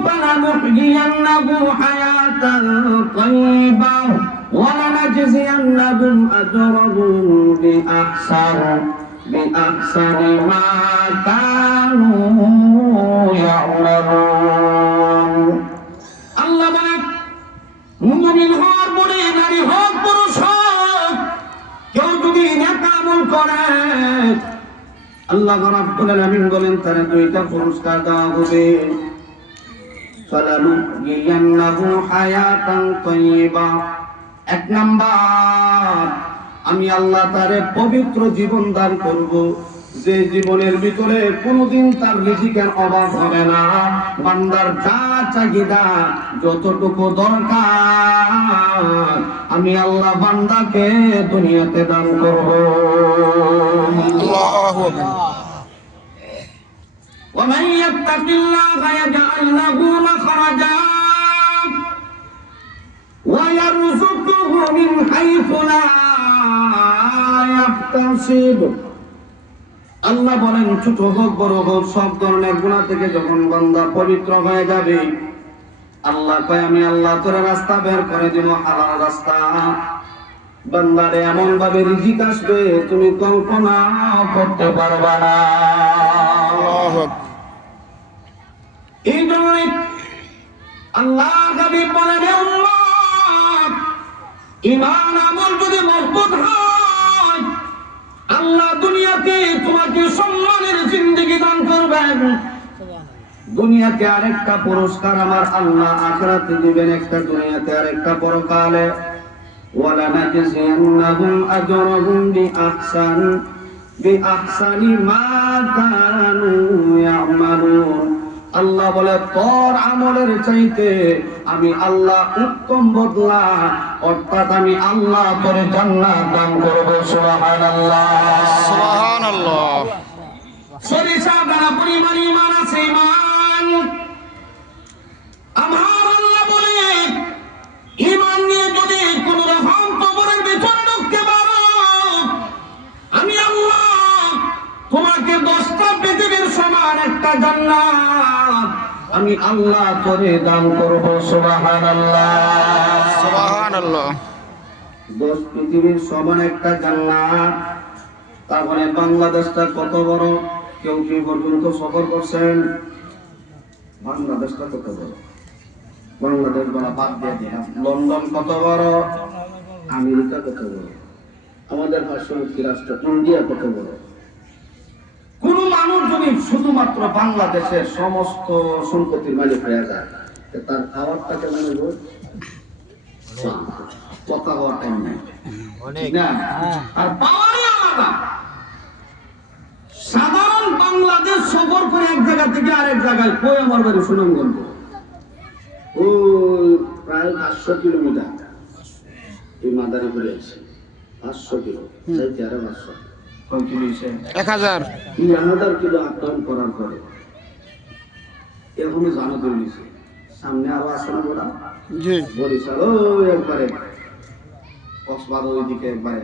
ফালানুহyiyannahu হায়াতান তাইয়্যিবাহ ওয়া লানাজজিয়ান্নাহুম আজরাহুম বিআহসানি মা কানু ইয়ামালুন। আল্লাহ বলেন মুমিন হওয়ার পরে নারী হোক পুরুষ হোক কেউ যদি নেক আমল করে আল্লাহ রাব্বুল আলামিন বলেন তার দুইটা পুরস্কার দেওয়া হবে। ফালানুহyiyannahu হায়াতান তাইয়্যিবা, এক নাম্বার আমি আল্লাহ তারে পবিত্র জীবন দান করব, যে জীবনের ভিতরে কোনোদিন তার রিজিকের অভাব হবে না। বান্দার যা চাহিদা যতটুকু দরকার আমি আল্লাহ বান্দাকে দুনিয়াতে দান করব। আল্লাহু আকবার। ومن يتق الله يجعل له مخرجا ويرزقه من حيث لا يحتسب। আল্লাহ বলেন ছোট হোক বড় হোক সব ধরনের গুনাহ থেকে যখন বান্দা পবিত্র হয়ে যাবে আল্লাহ কয় আমি আল্লাহ তোর রাস্তা বের করে দিব, হালাল রাস্তা। বান্দারে এমন ভাবে রিজিক আসবে তুমি কল্পনা করতে পারবা না। আল্লাহু আকবার। এই জন্যই আল্লাহ হাবিব বলেন হে উম্মত ঈমান আমল যদি মজবুত হয় আল্লাহ দুনিয়াতে তোমাকে সম্মানের জিন্দেগি দান করবেন। দুনিয়াতে আরেকটা পুরস্কার আমার আল্লাহ আখিরাতে দিবেন একটা, দুনিয়াতে আরেকটা পরকালে। ওয়ালা নাজজিয়ান্নাহুম আজরাহুম বিআহসানি মা কানু ইয়ামালুন। আল্লাহ বলে তোর আমলের চাইতে আমি আল্লাহ উত্তম বদলা অর্থাৎ আমি আল্লাহ তোরে জান্নাত দান করব। সুবহানাল্লাহ সুবহানাল্লাহ। সরিষা দ্বারা পরিমাণ ঈমান আছে ঈমান। আমার আল্লাহ বলে ঈমান নিয়ে যদি কোন রকম কবরের ভিতরে ঢুকতে পারো আমি আল্লাহ তোমাকে 10টা পৃথিবীর সমান একটা জান্নাত আমি আল্লাহ তোরে দান করব। সুবহানাল্লাহ সুবহানাল্লাহ। 10 পৃথিবীর সমান একটা জান্নাত। তারপরে বাংলাদেশটা কত বড় কেউ কি পর্যন্ত সফর করছেন? বাংলাদেশটা কত বড়? বাংলাদেশ বলা বাদ দিয়ে দিলাম। লন্ডন কত বড়? আমেরিকা কত বড়? আমাদের পার্শ্ববর্তী রাষ্ট্র ইন্ডিয়া কত বড়? কোন মানুষ যদি শুধুমাত্র বাংলাদেশের সমস্ত সম্পত্তির মালিক হয়ে যায় তার খাওয়ারটা কেমন হইব? কথা হওয়ার টাইম নাই না, আর পাওয়ারই আলাদা। সাধারণ বাংলাদেশ সফর করে এক জায়গা থেকে আরেক জায়গায় কই আমার বাড়ি সুনামগঞ্জ ও প্রায় 500 কিলোমিটার এই মাদারীপুরে আছে। 500 কিলো চাইতে আরো 500 কয় কিলো এসে 1000 কিলো আপ ডাউন করার পরে এরকমই জানা দিয়েছে। সামনে আরো আছে না বড়া জি বরিশাল একবারে কক্সবাজার ওইদিকে একবারে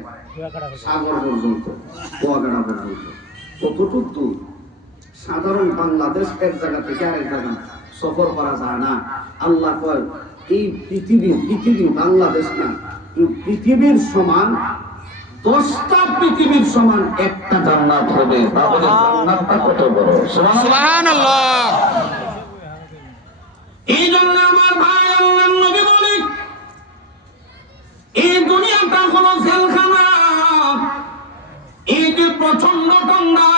সাগর পর্যন্ত কুয়াকাটা পর্যন্ত কতটুকু দূর। সাধারণ বাংলাদেশ এক জায়গা থেকে আরেক জায়গা সফর করা যায় না। আল্লাহ কয় এই পৃথিবী বাংলাদেশ না, এই পৃথিবীর সমান 10টা পৃথিবীর সমান একটা জান্নাত হবে। তাহলে জান্নাতটা কত বড়! সুবহানাল্লাহ। এই জন্য আমার ভাই আল্লাহর নবী বলেন এই দুনিয়াটা হলো জেলখানা। এই যে প্রচন্ড ঠান্ডা,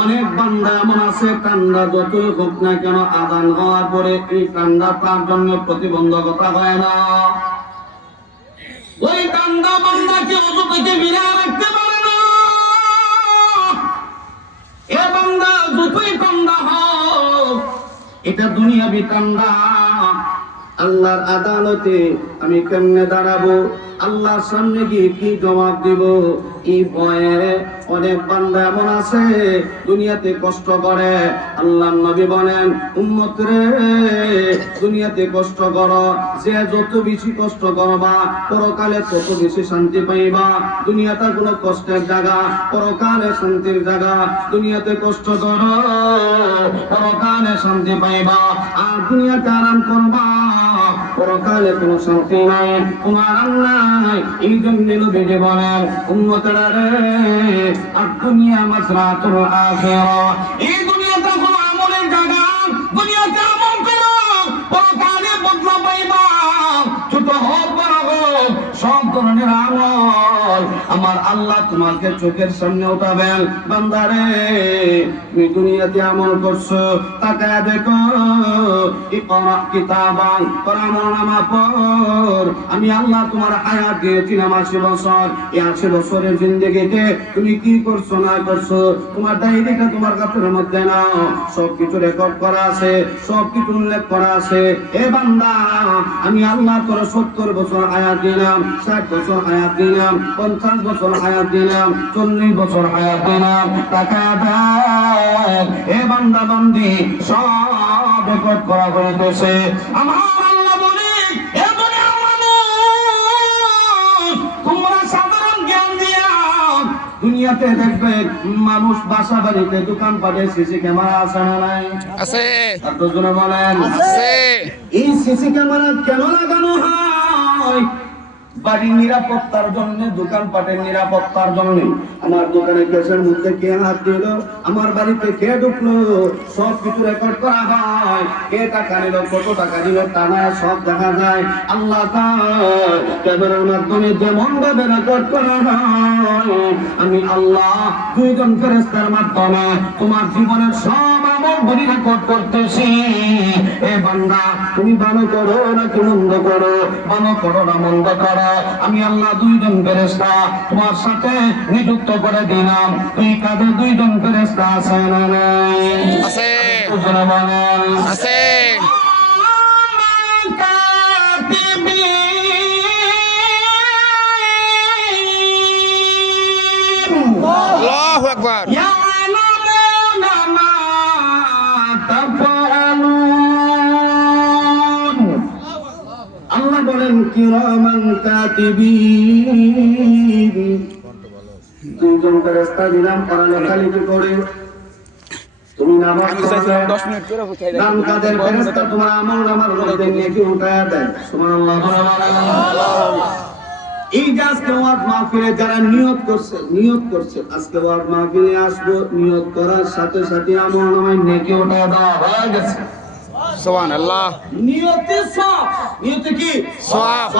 অনেক বান্দা এমন আছে ঠান্ডা যতই হোক না কেন আযান হওয়ার পরে এই ঠান্ডা তার জন্য প্রতিবন্ধকতা হয় না। ওই ঠান্ডা বান্দাকে ওযু থেকে বিনা রাখতে পারে না। এটা দুনিয়াবি কান্দা। আল্লাহর আদালতে আমি কেমনে দাঁড়াবো, আল্লাহর সামনে গিয়ে কি জবাব দিব, এই ভয়ে অনেক বান্দা এমন আছে দুনিয়াতে কষ্ট করে। আল্লাহর নবী বলেন, উম্মত রে, দুনিয়াতে কষ্ট করো, যে যত বেশি কষ্ট করবা পরকালে তত বেশি শান্তি পাইবা। দুনিয়াটা কোনো কষ্টের জায়গা, পরকালে শান্তির জায়গা। দুনিয়াতে কষ্ট করো, পরকালে শান্তি পাইবা। আর দুনিয়াতে আরাম করবা, পরকালে কোনো শান্তি নাই, তোমার আল্লাহ। এই জন্য নবীজি বলেন, উম্মতরা রে, আর দুনিয়া মাসরাতুল আখিরা, এই দুনিয়াটা কোনো আমলের জায়গা। দুনিয়াতে আমল করো, পরকালে বদলা পাইবা। ছোট হোক বড় হোক, সব ধরনের আমল আমার আল্লাহ তোমাকে চোখের সামনে উঠাবেন। বান্দারে, তুমি দুনিয়াতে আমল করছো, তাকায় দেখো, ইকরা কিতাবান, আমলনামা পড়। আমি আল্লাহ তোমার হায়াত দিয়েছিলাম 80 বছর। এই 80 বছরের জিন্দেগিতে তুমি কি করছো না করছো, তোমার ডায়েরিটা তোমার কাছের মধ্যে নাও, সবকিছু রেকর্ড করা আছে, সবকিছু উল্লেখ করা আছে। এ বান্দা, আমি আল্লাহ তোর 70 বছর হায়াত দিলাম, 60 বছর হায়াত দিলাম, 50 বছর হায়াত দিলাম, 40 বছর হায়াত দিলাম, টাকা দেয়। এ বান্দা বান্দি, সব রেকর্ড করা হয়েছে। আমার আল্লাহ বলে, এ দুনিয়ার মানুষ, তোমরা সাধারণ জ্ঞান দিয়া দুনিয়াতে দেখবে মানুষ বাসা বাড়িতে দোকান পাটে সিসি ক্যামেরা আছে না নাই? আছে। আর দুজনে বলেন আছে। এই সিসি ক্যামেরা কেন লাগানো হয়? বাড়ির নিরাপত্তার জন্য, দোকান পাটের নিরাপত্তার জন্য। আমার দোকানে কেসের মধ্যে কে হাত দিল, আমার বাড়িতে কে ঢুকলো, সব কিছু রেকর্ড করা হয়। কে টাকা নিল, কত টাকা দিল, টানা সব দেখা যায়। আল্লাহ ক্যামেরার মাধ্যমে যেমন ভাবে রেকর্ড করা হয়, আমি আল্লাহ 2 জন ফেরেশতার মাধ্যমে তোমার জীবনের সব আমল বলি রেকর্ড করতেছি। এ বান্দা, তুমি ভালো করো নাকি মন্দ করো, ভালো করো না মন্দ করো, আমি আল্লাহ 2 জন ফেরেশতা তোমার সাথে নিযুক্ত করে দিলাম। তুই কাঁধে 2 জন ফেরেশতা আছে না নাই? আছে। দুজনে বলেন আছে। আল্লাহু আকবার। ইয়ালামুনা মা তাফআলুন। আল্লাহ বলেন, কিরামান কাতিবিন, 2 জন ফেরেশতা দিলাম পড়ালেখা লিখে করে। তুমি নামাজ পড়বে, 10 মিনিট করে বুঝাই ডান কাঁধের ফেরেশতা তোমার আমলনামার মধ্যে নেকি উঠায়া দেয়। সুবহানাল্লাহ। এই যে আজকে ওয়াজ মাহফিলে যারা নিয়ত করছে আজকে ওয়াজ মাহফিলে আসবো, নিয়ত করার সাথে সাথে আমলনামায় নেকি উঠায়া দেওয়া হয়ে গেছে। সুবহানাল্লাহ। নিয়তে সওয়াব, নিয়তে কি সওয়াব।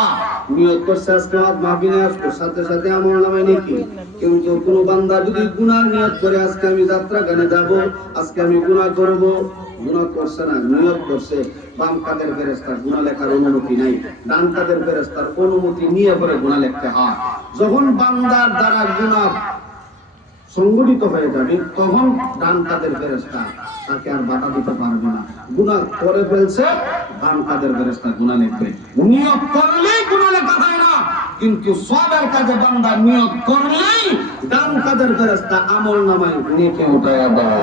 নিয়ত করছে আজকে ওয়াজ মাহফিলে আসবো, সাথে সাথে আমলনামায় নেকি। কিন্তু কোনো বান্দা যদি গুনাহ নিয়ত করে, আজকে আমি যাত্রা গানে যাব, আজকে আমি গুনাহ করব, গুনাহ করছে না, নিয়ত করছে, বাম কাদের ফেরেশতার গুনাহ লেখার অনুমতি নাই, ডান কাদের ফেরেশতার অনুমতি নিয়ে পরে গুনাহ লিখতে হয়। যখন বান্দার দ্বারা গুনাহ সংগঠিত হয়ে যাবে, তখন ডান কাদের ফেরেশতা তাকে আর বাধা দিতে পারবে না। গুনাহ করে ফেলছে, ডান কাদের ফেরেশতা গুনাহ লিখবে। নিয়ত করলেই গুনাহ লেখা হয় না, কিন্তু সবের কাজে বান্দা নিয়ত করলেই ডান কাদের ফেরেশতা আমলনামায় নেকি উঠায়া দেয়।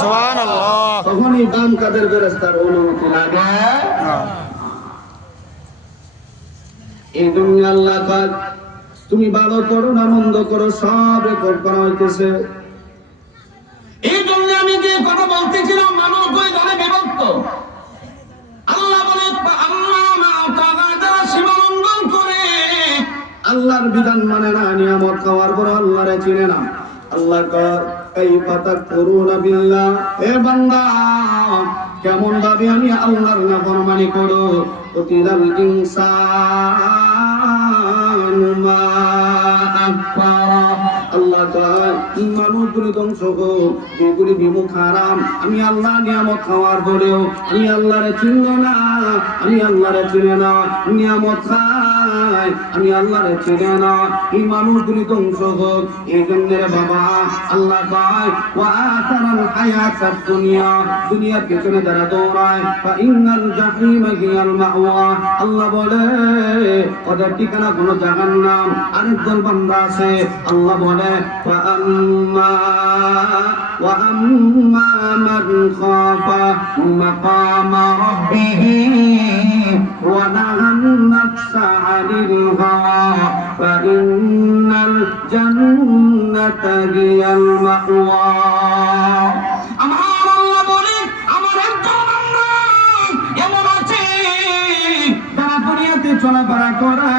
সুবহানাল্লাহ। তখনই ডান কাদের ফেরেশতার অনুমতি লাগে। এই জন্য আল্লাহ পাক, তুমি ভালো করো না মন্দ করো, সব রেকর্ড করা হইতেছে। এই জন্য আমি যে কথা বলতেছিলাম, মানুষ 2 দলে বিভক্ত। আল্লাহ বলে, যারা সীমালঙ্ঘন করে, আল্লাহর বিধান মানে না, নিয়ামত খাওয়ার পর আল্লাহরে চিনে না। আল্লাহ কয়, কাইফা তাকফুরুনা বিল্লাহ, হে বান্দা, কেমন ভাবে আমি আল্লাহর নাফরমানি করো। কুতিলাল ইনসানু মা আকফারা। আল্লাহ কয়, মানুষগুলি ধ্বংস হোক, যেগুলি বিমুখ হারাম, আমি আল্লাহ নিয়ামত খাওয়ার পরেও আমি আল্লাহরে চিনল না, আমি আল্লাহরে চিনে না, নিয়ামত খায়, আমি আল্লাহরে চিনে না, এই মানুষগুলি ধ্বংস হোক। এই জন্য রে বাবা আল্লাহ কয় ওয়া আতারাল হায়াতাদ দুনিয়া, দুনিয়ার পেছনে যারা দৌড়ায় ফা ইন্নাল জাহিমা হিয়াল মাওয়া, আল্লাহ বলে ওদের ঠিকানা কোনো জাহান্নাম। আরেক দল বান্দা আছে আল্লাহ বলে ওয়া আম্মা মান খাফা মাকামা রাব্বিহি ওয়া নাহান নাফসা আনিল হাওয়া ফা ইন্নাল জান্নাতা হিয়াল মাওয়া। আমার আল্লাহ বলে আমার একজন বান্দা এমন আছে যারা দুনিয়াতে চলাফেরা করে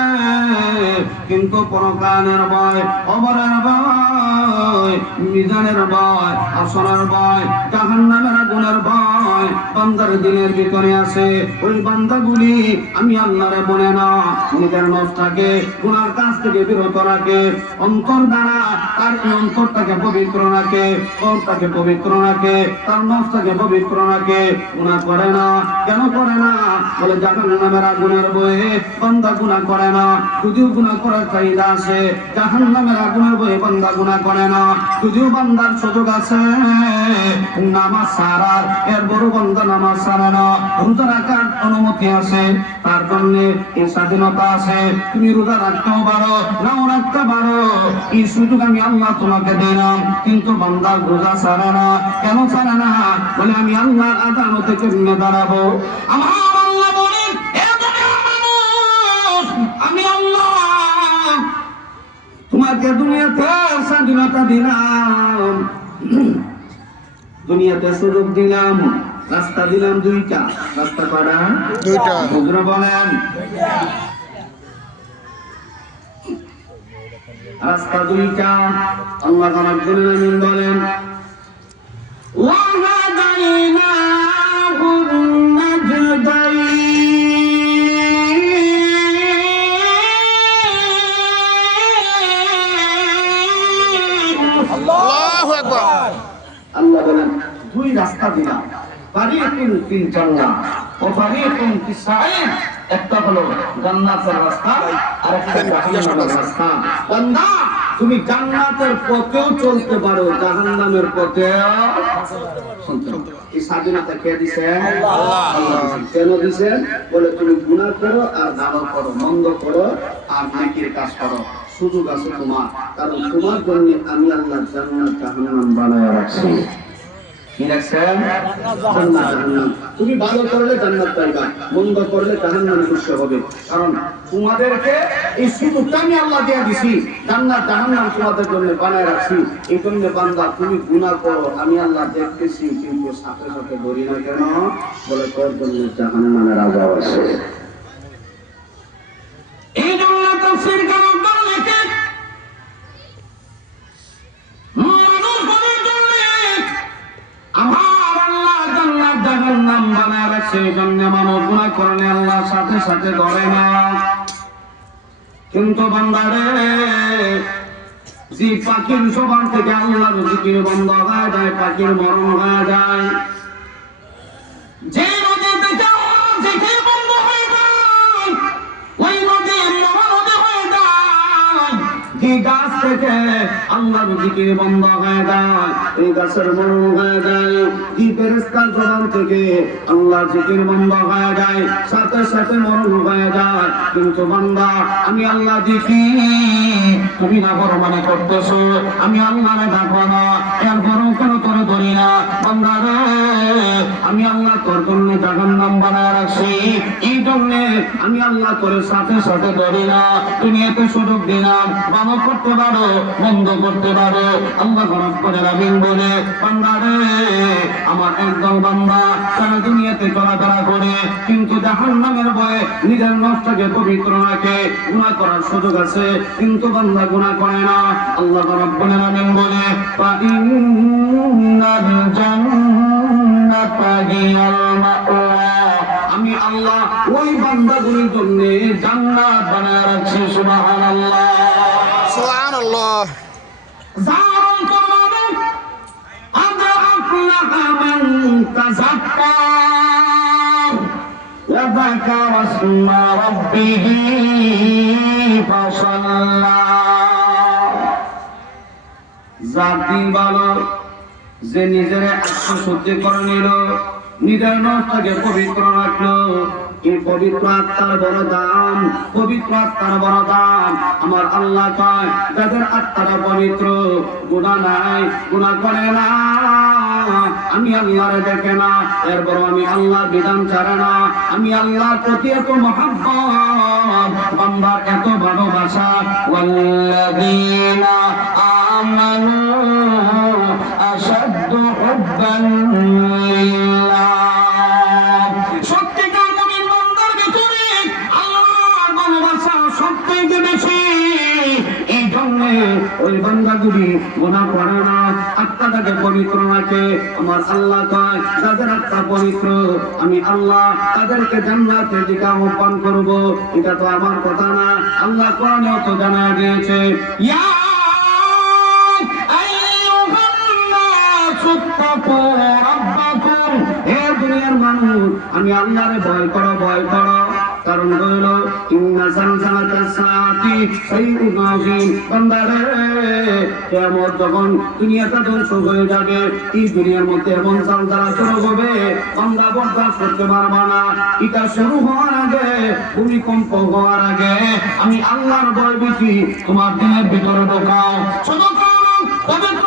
কিন্তু পরকালের ভয়, অমরের ভয়, মিজানের ভয়, আসরের ভয়, জাহান্নামের আগুনের ভয় বান্দার দিলের ভিতরে আছে। ওই বান্দাগুলি আমি আল্লাহরে বলে না, নিজের নফসটাকে গুনার কাছ থেকে বিরত রাখে, অন্তর দ্বারা তার অন্তরটাকে পবিত্র রাখে, অন্তরটাকে পবিত্র রাখে, তার নফসটাকে পবিত্র রাখে, গুনাহ করে না। কেন করে না? বলে জাহান্নামের আগুনের ভয়ে বান্দা গুনাহ করে না। যদিও গুনাহ করার চাহিদা আছে, জাহান্নামের আগুনের ভয়ে বান্দা গুনাহ করে না। যদিও বান্দার সুযোগ আছে নামাজ ছাড়ার, এর বড় বান্দা নামাজ ছাড়ে না। রোজা রাখার অনুমতি আছে, তার জন্য এই স্বাধীনতা আছে, তুমি রোজা রাখতেও পারো, নাও রাখতে পারো, এই সুযোগ আমি আল্লাহ তোমাকে দিলাম। কিন্তু বান্দা রোজা ছাড়ে না। কেন ছাড়ে না? বলে আমি আল্লাহর আদালতে কেমনে দাঁড়াবো? আমার আল্লাহ বলেন এ দুনিয়ার মানুষ, আমি আল্লাহ তোমাকে দুনিয়াতে স্বাধীনতা দিলাম, দুনিয়াতে সুযোগ দিলাম, রাস্তা দিলাম দুইটা। রাস্তা কয়টা? দুইটা। হুজুর বলেন রাস্তা দুইটা। আল্লাহ রাব্বুল আলামিন বলেন ওয়া হাদাইনাহুন নাজদাইন। আল্লাহু আকবার। আল্লাহ বলেন দুই রাস্তা দিলাম, ফারিকুন ফিল জান্নাহ ওয়া ফারিকুন ফিস সাঈদ। একটা হলো জান্নাতের রাস্তা আর একটা জাহান্নামের রাস্তা। বান্দা তুমি জান্নাতের পথেও চলতে পারো, জাহান্নামের পথেও চলতে পারো। এই স্বাধীনতা কে দিয়েছেন? আল্লাহ। কেন দিয়েছেন? বলে তুমি গুনাহ করো আর ভালো করো, মন্দ করো আর নেকির কাজ করো, সুযোগ আছে তোমার। কারণ তোমার জন্য আমি আল্লাহ জান্নাত জাহান্নাম বানায় রাখছি। কি রাখছেন? জান্নাত জাহান্নাম। তুমি ভালো করলে জান্নাত পাইবা, মন্দ করলে জাহান্নামে খুশি হবে। কারণ তোমাদেরকে এই সুযোগটা আমি আল্লাহ দিয়ে দিছি, জান্নাত জাহান্নাম তোমাদের জন্য বানায় রাখছি। এই জন্য বান্দা তুমি গুনাহ করো, আমি আল্লাহ দেখতেছি, কিন্তু সাথে সাথে ধরি না কেন? বলে তোর জন্য জাহান্নামের আযাব আছে। এই জন্য তাফসীর কারণ লেখে আমার আল্লাহ জান্নাত জাহান্নাম বানায় রাখছে। এই জন্য মানুষ গুনাহ করলে আল্লাহর সাথে সাথে ধরে না। কিন্তু বান্দারে যে পাখির জবান থেকে আল্লাহর জিকির বন্ধ হয়ে যায়, পাখির মরণ হয়ে যায়। যে নদীতে জিকির বন্ধ হয়ে যায়, ওই নদী মরণ হয়ে যায়। যে গাছ থেকে আল্লাহর জিকির বন্ধ হয়ে যায়, এই গাছের মরণ হয়ে যায়। যে ফেরেশতার জবান থেকে আল্লাহর জিকির বন্ধ হয়ে যায়, সাথে সাথে মরণ হয়ে যায়। কিন্তু বান্দা আমি আল্লাহ দেখি, তুমি না ফরমানি করতেছো, আমি আল্লাহরে ডাকবো না, এরপরও কেন তোরে ধরি না? বান্দা রে আমি আল্লাহ তোর জন্য জাহান্নাম বানায় রাখছি, এই জন্য আমি আল্লাহ তোর সাথে সাথে ধরি না। তুমি এতে সুযোগ দিলাম, ভালো করতে পারো, বন্ধ করতে পারো। আল্লাহ রাব্বুল আলামিন বলে বান্দা রে আমার একদল বান্দা তারা দুনিয়াতে চলাফেরা করে কিন্তু জাহান্নামের ভয়ে নিজের নফসটাকে পবিত্র রাখে, গুনাহ করার সুযোগ আছে কিন্তু বান্দা গুনাহ করে না। আল্লাহ রাব্বুল আলামিন বলে ফা ইন্নাল জান্নাতা হিয়াল মাওয়া, আমি আল্লাহ ওই বান্দাগুলোর জন্য জান্নাত বানায় রাখছি। সুবহানাল্লাহ সুবহানাল্লাহ। জারুন করমানে আদা আফলাহা মান তাযাক্কা ওয়া যাকারা ইসমা রাব্বিহি জাতি ভালো যে নিজের আত্মশুদ্ধি করে নিল, নিজের নফসকে পবিত্র রাখলো। এই পবিত্র আত্মার বড় দাম, পবিত্র আত্মার বড় দাম। আমার আল্লাহ কয় যাদের আত্মাটা পবিত্র, গুনাহ নাই, গুনাহ করে না, আমি আল্লাহরে দেখে না, এরপর আমি আল্লাহর বিধান ছাড়ে না, আমি আল্লাহর প্রতি এত মহব্বত, বান্দার এত ভালোবাসা। ওয়াল্লাযীনা আমানু আশাদ্দু হুব্বান লিল্লাহ। সত্যিকার মুমিন বান্দার ভিতরে আল্লাহর ভালোবাসা সবথেকে বেশি। এই জন্য ওই বান্দাগুলি গুনাহ করে না, আত্মাটাকে পবিত্র রাখে। আমার আল্লাহ কয় যাদের আত্মা পবিত্র, আমি আল্লাহ তাদেরকে জান্নাতের দিকে আহ্বান করব। এটা তো আমার কথা না, আল্লাহ কোরআনেও তো জানায় দিয়েছে, ইয়া আইয়ুহান নাসু তাকু রাব্বাকুম। হে দুনিয়ার মানুষ, আমি আল্লাহরে ভয় করো, ভয় করো। কারণ হইল ইন্না জালজালাতাস সাআতি শাইউন আযীম। বান্দারে, কিয়ামত যখন দুনিয়াটা ধ্বংস হয়ে যাবে, এই দুনিয়ার মধ্যে এমন জালজালা শুরু হবে, বান্দা বরদাস্ত করতে পারবে না। এটা শুরু হওয়ার আগে, ভূমিকম্প হওয়ার আগে আমি আল্লাহর ভয় বেশি তোমার দিনের ভিতরে ঢোকাও। শুধু কারণ পবিত্র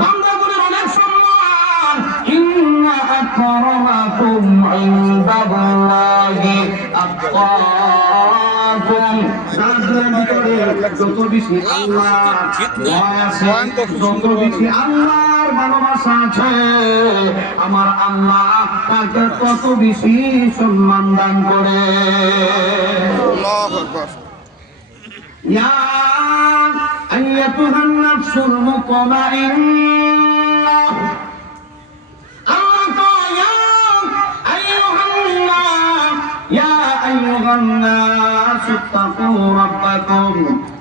বান্দাগুলির অনেক সম্মান। ইন্না আকরামাকুম ইনদাল্লাহি আতকাকুম। যাদের ভিতরে যত বেশি আল্লাহর ভয় আছে, যত বেশি আল্লাহর ভালোবাসা আছে, আমার আল্লাহ তাকে তত বেশি সম্মান দান করে। আল্লাহু আকবার। ইয়া আইয়াতুহান নাফসুল মুতমাইন্নাহ। ইয়া আইয়ুহান নাসু তাকু রাব্বাকুম।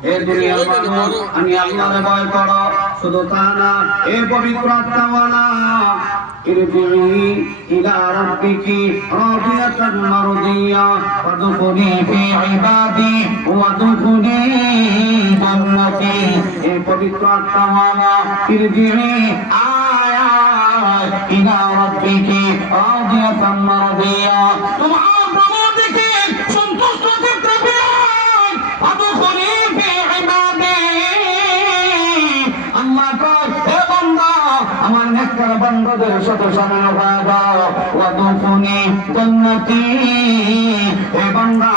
হে দুনিয়ার মানুষ, আমি আল্লাহরে ভয় করো। শুধু তা না, হে পবিত্র আত্মাওয়ালা, ইরজিই ইলা রাব্বিকি রাদিয়াতান মারদিয়া ফাদখুলি ফি ইবাদি ওয়াদখুলি জান্নাতি। হে পবিত্র আত্মাওয়ালা, ইরজিই আয়া ইলা রাব্বিকি রাদিয়াতান মারদিয়া। তোমার প্রভুর দিকে সন্তুষ্ট চিত্তে ফিরে ফাদখুলি ফি ইবাদি। আল্লাহ কয়, হে বান্দা, আমার নেককার বান্দাদের সাথে শামিল হয়ে যাও। ওয়াদখুলি জান্নাতি। হে বান্দা,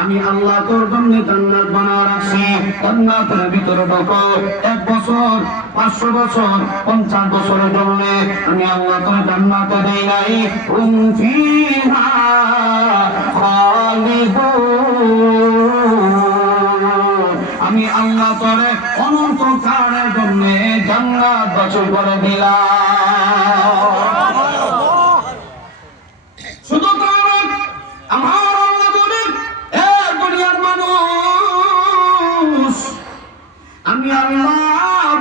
আমি আল্লাহ তোর জন্য জান্নাত বানায় রাখছি। জান্নাতের ভিতরে ঢোকো। 1 বছর, 500 বছর, 50 বছরের জন্য আমি আল্লাহ তোর জান্নাতে দেই নাই। হুম ফিহা খালিদুন। আমি আল্লাহ তোরে অনন্তকালের জন্য জান্নাত বাছর করে দিলাম। শুধু কারণ আমার আল্লাহ বলেন, এ দুনিয়ার মানুষ, আমি আল্লাহ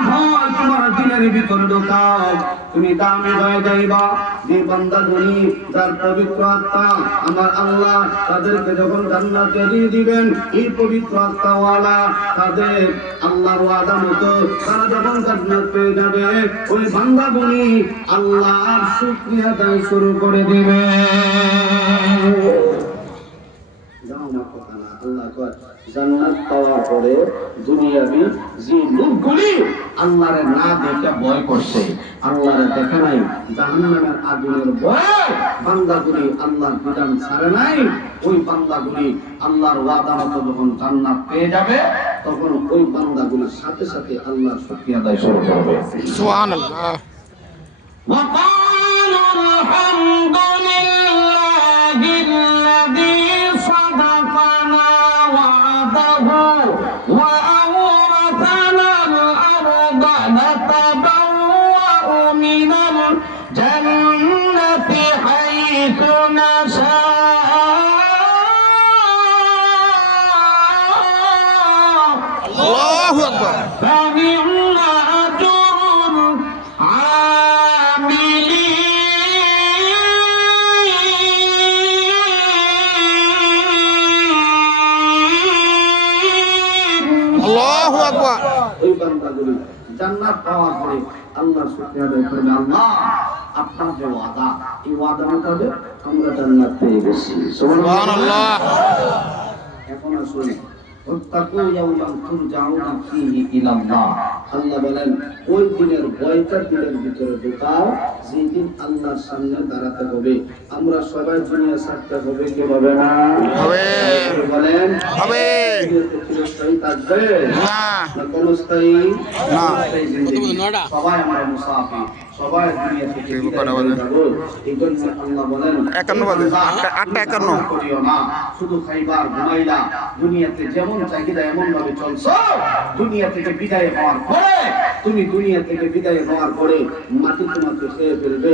ভয় তোমার দিলের ভিতরে ঢোকাও। তুমি দামি হয়ে যাইবা। যে বান্দাগুলি যার পবিত্র আত্মা, আমার আল্লাহ তাদেরকে যখন জান্নাতে দিয়ে দিবেন, এই পবিত্র আত্মাওয়ালা তাদের আল্লাহর ওয়াদা মতো তারা যখন জান্নাত পেয়ে যাবে, ওই বান্দাগুলি আল্লাহর শুকরিয়া আদায় শুরু করে দিবে। আল্লাহ কয়, জান্নাত পাওয়ার পরে দুনিয়াবি যে লোকগুলি আল্লাহরে না দেখে ভয় করছে, আল্লাহরে দেখে নাই, জাহান্নামের আগুনের ভয়ে বান্দাগুলি আল্লাহর বিধান ছাড়ে নাই, ওই বান্দাগুলি আল্লাহর ওয়াদা মতো যখন জান্নাত পেয়ে যাবে, তখন ওই বান্দাগুলির সাথে সাথে আল্লাহর শুকরিয়া আদায় শুরু করবে। সুবহানাল্লাহ। وقالوا الحمد لله الذي صدقنا وعده وأورثنا الأرض نتبوأ من الجنة حيث نشاء. আল্লাহু আকবার। فنعم أجر العاملين. আল্লাহু আকবার। ওই বান্দাগুলি জান্নাত পাওয়ার পরে আল্লাহর শুকরিয়া আদায় করবে, আল্লাহ আপনার যে ওয়াদা, এই ওয়াদা মোতাবেক আমরা জান্নাত পেয়ে গেছি। সুবহানাল্লাহ। এখন আসুন, ওয়াত্তাকু ইয়াওমান তুরজাউনা ফীহি ইলাল্লাহ। আল্লাহ বলেন ওই দিনের ভয়টা দিনের ভিতরে ঢোকাও, যেই দিন আল্লাহর সামনে দাঁড়াতে হবে। আমরা সবাই দুনিয়া ছাড়তে হবে, কি হবে না? হবে। বলেন হবে। চিরস্থায়ী থাকবে না। না ক্ষণস্থায়ী? না। সবাই আমরা মুসাফির, সবাই দুনিয়া থেকে ঠিক বিদায় কথা হয়ে বলেন। যাবো। এই জন্য আল্লাহ বলেন 51 বাজে, 8:51 করিও না, শুধু খাইবার ঘুমাইলা, দুনিয়াতে যেমন চাহিদা এমন ভাবে চলছো, দুনিয়া থেকে বিদায় হওয়ার পরে তুমি দুনিয়া থেকে বিদায় হওয়ার পরে মাটি তোমাকে খেয়ে ফেলবে,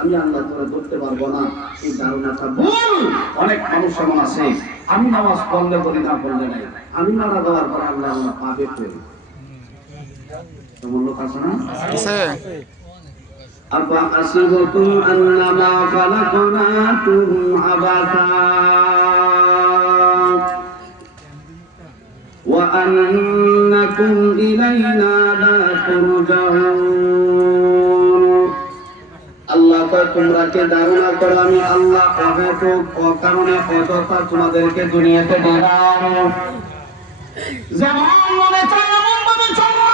আমি আল্লাহ তোরা ধরতে পারবো না, এই ধারণাটা ভুল। অনেক মানুষ এমন আছে, আমি নামাজ পড়লে করি না পড়লে নাই, আমি মারা যাওয়ার পরে আল্লাহ আমার পাবে করি, এমন লোক আছে না? আছে। أفحسبتم أنما خلقناكم عبثا وأنكم إلينا لا ترجعون। আল্লাহ কয় তোমরা কে ধারণা করো আমি আল্লাহ অহেতুক অকারণে অযথা তোমাদেরকে দুনিয়াতে দিলাম, যেমন মনে চায় এমন ভাবে চলো,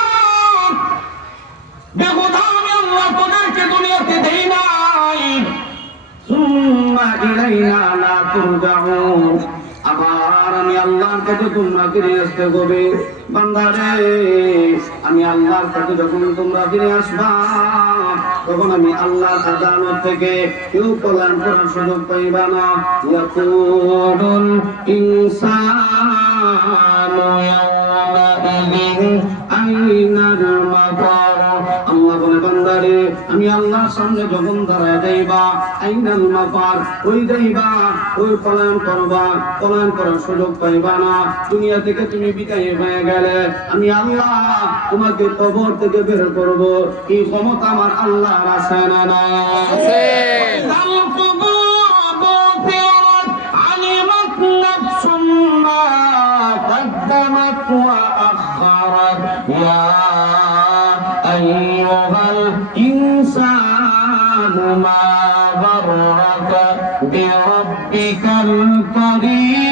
বেহুদা আমি আল্লাহ তোদেরকে দুনিয়াতে দেই নাই। সুম্মা ইলাইনা লা তুরজাউন, আবার আমি আল্লাহর কাছে তোমরা ফিরে আসতে হবে। বান্দারে, আমি আল্লাহর কাছে যখন তোমরা ফিরে আসবা, তখন আমি আল্লাহর আদালত থেকে কেউ পলায়ন করার সুযোগ পাইবা না। ইয়াকুলুল ইনসানু ইয়াওমাইযিন আইনাল মাফার। আল্লাহ বলে বান্দারে, আমি আল্লাহর সামনে যখন দাঁড়ায় যাইবা, আইনাল মাফার, ওই যাইবা, ওই পলায়ন করবা, পলায়ন করার সুযোগ পাইবা না। দুনিয়া থেকে তুমি বিদায় হয়ে গেলে আমি আল্লাহ তোমাকে কবর থেকে বের করব, এই ক্ষমতা আমার আল্লাহর আছে না নাই? আছে। أيها الإنسان ما غرك بربك الكريم।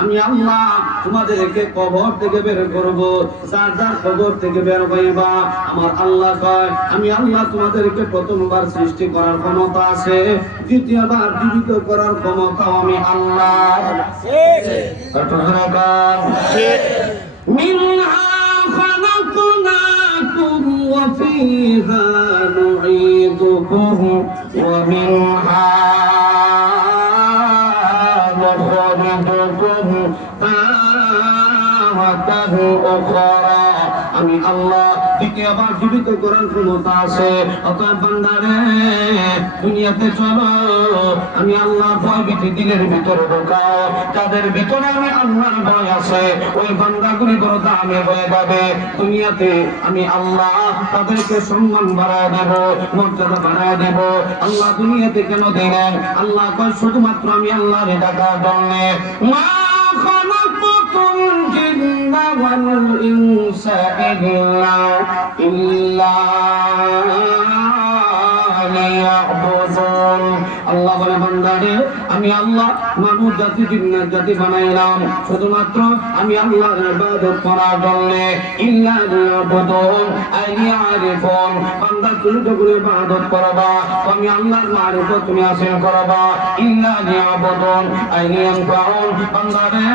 আমি আল্লাহ তোমাদেরকে কবর থেকে বের করব, যার যার কবর থেকে বের হইবা, আমার আল্লাহ কয় আমি আল্লাহ তোমাদেরকে প্রথমবার সৃষ্টি করার ক্ষমতা আছে, দ্বিতীয়বার জীবিত করার ক্ষমতাও আমি আল্লাহ। মিনহা خلقناكم وفيها نعيدكم ومنها نخرجكم تارة أخرى। আমি আল্লাহ দ্বিতীয়বার জীবিত করার ক্ষমতা আছে। অতএব বান্দারে, দুনিয়াতে চলো, আমি আল্লাহ ভয় ভীতি দিলের ভিতরে ঢোকাও। তাদের ভিতরে আমি আল্লাহর ভয় আছে, ওই বান্দাগুলি বড় দামে হয়ে যাবে। দুনিয়াতে আমি আল্লাহ তাদেরকে সম্মান বাড়ায় দেব, মর্যাদা বাড়ায় দেব। আল্লাহ দুনিয়াতে কেন দিলেন? আল্লাহ কয় শুধুমাত্র আমি আল্লাহর ডাকার জন্যে। মা খালাকুতুল জিন্না ওয়াল ইনসা ইল্লা লিয়াবুদুন। আল্লাহ বলে বান্দারে, আমি আল্লাহ মানুষ জাতি জিন্নাত জাতি বানাইলাম শুধুমাত্র আমি আল্লাহর ইবাদত করার জন্য। ইল্লা লিয়াবুদুন আই লিয়ারিফুন। বান্দা তুমি যখন ইবাদত করবা, তুমি আল্লাহর মারিফত তুমি হাসিল করবা। ইল্লা লিয়াবুদুন আই লিয়ানফাউন। বান্দারে,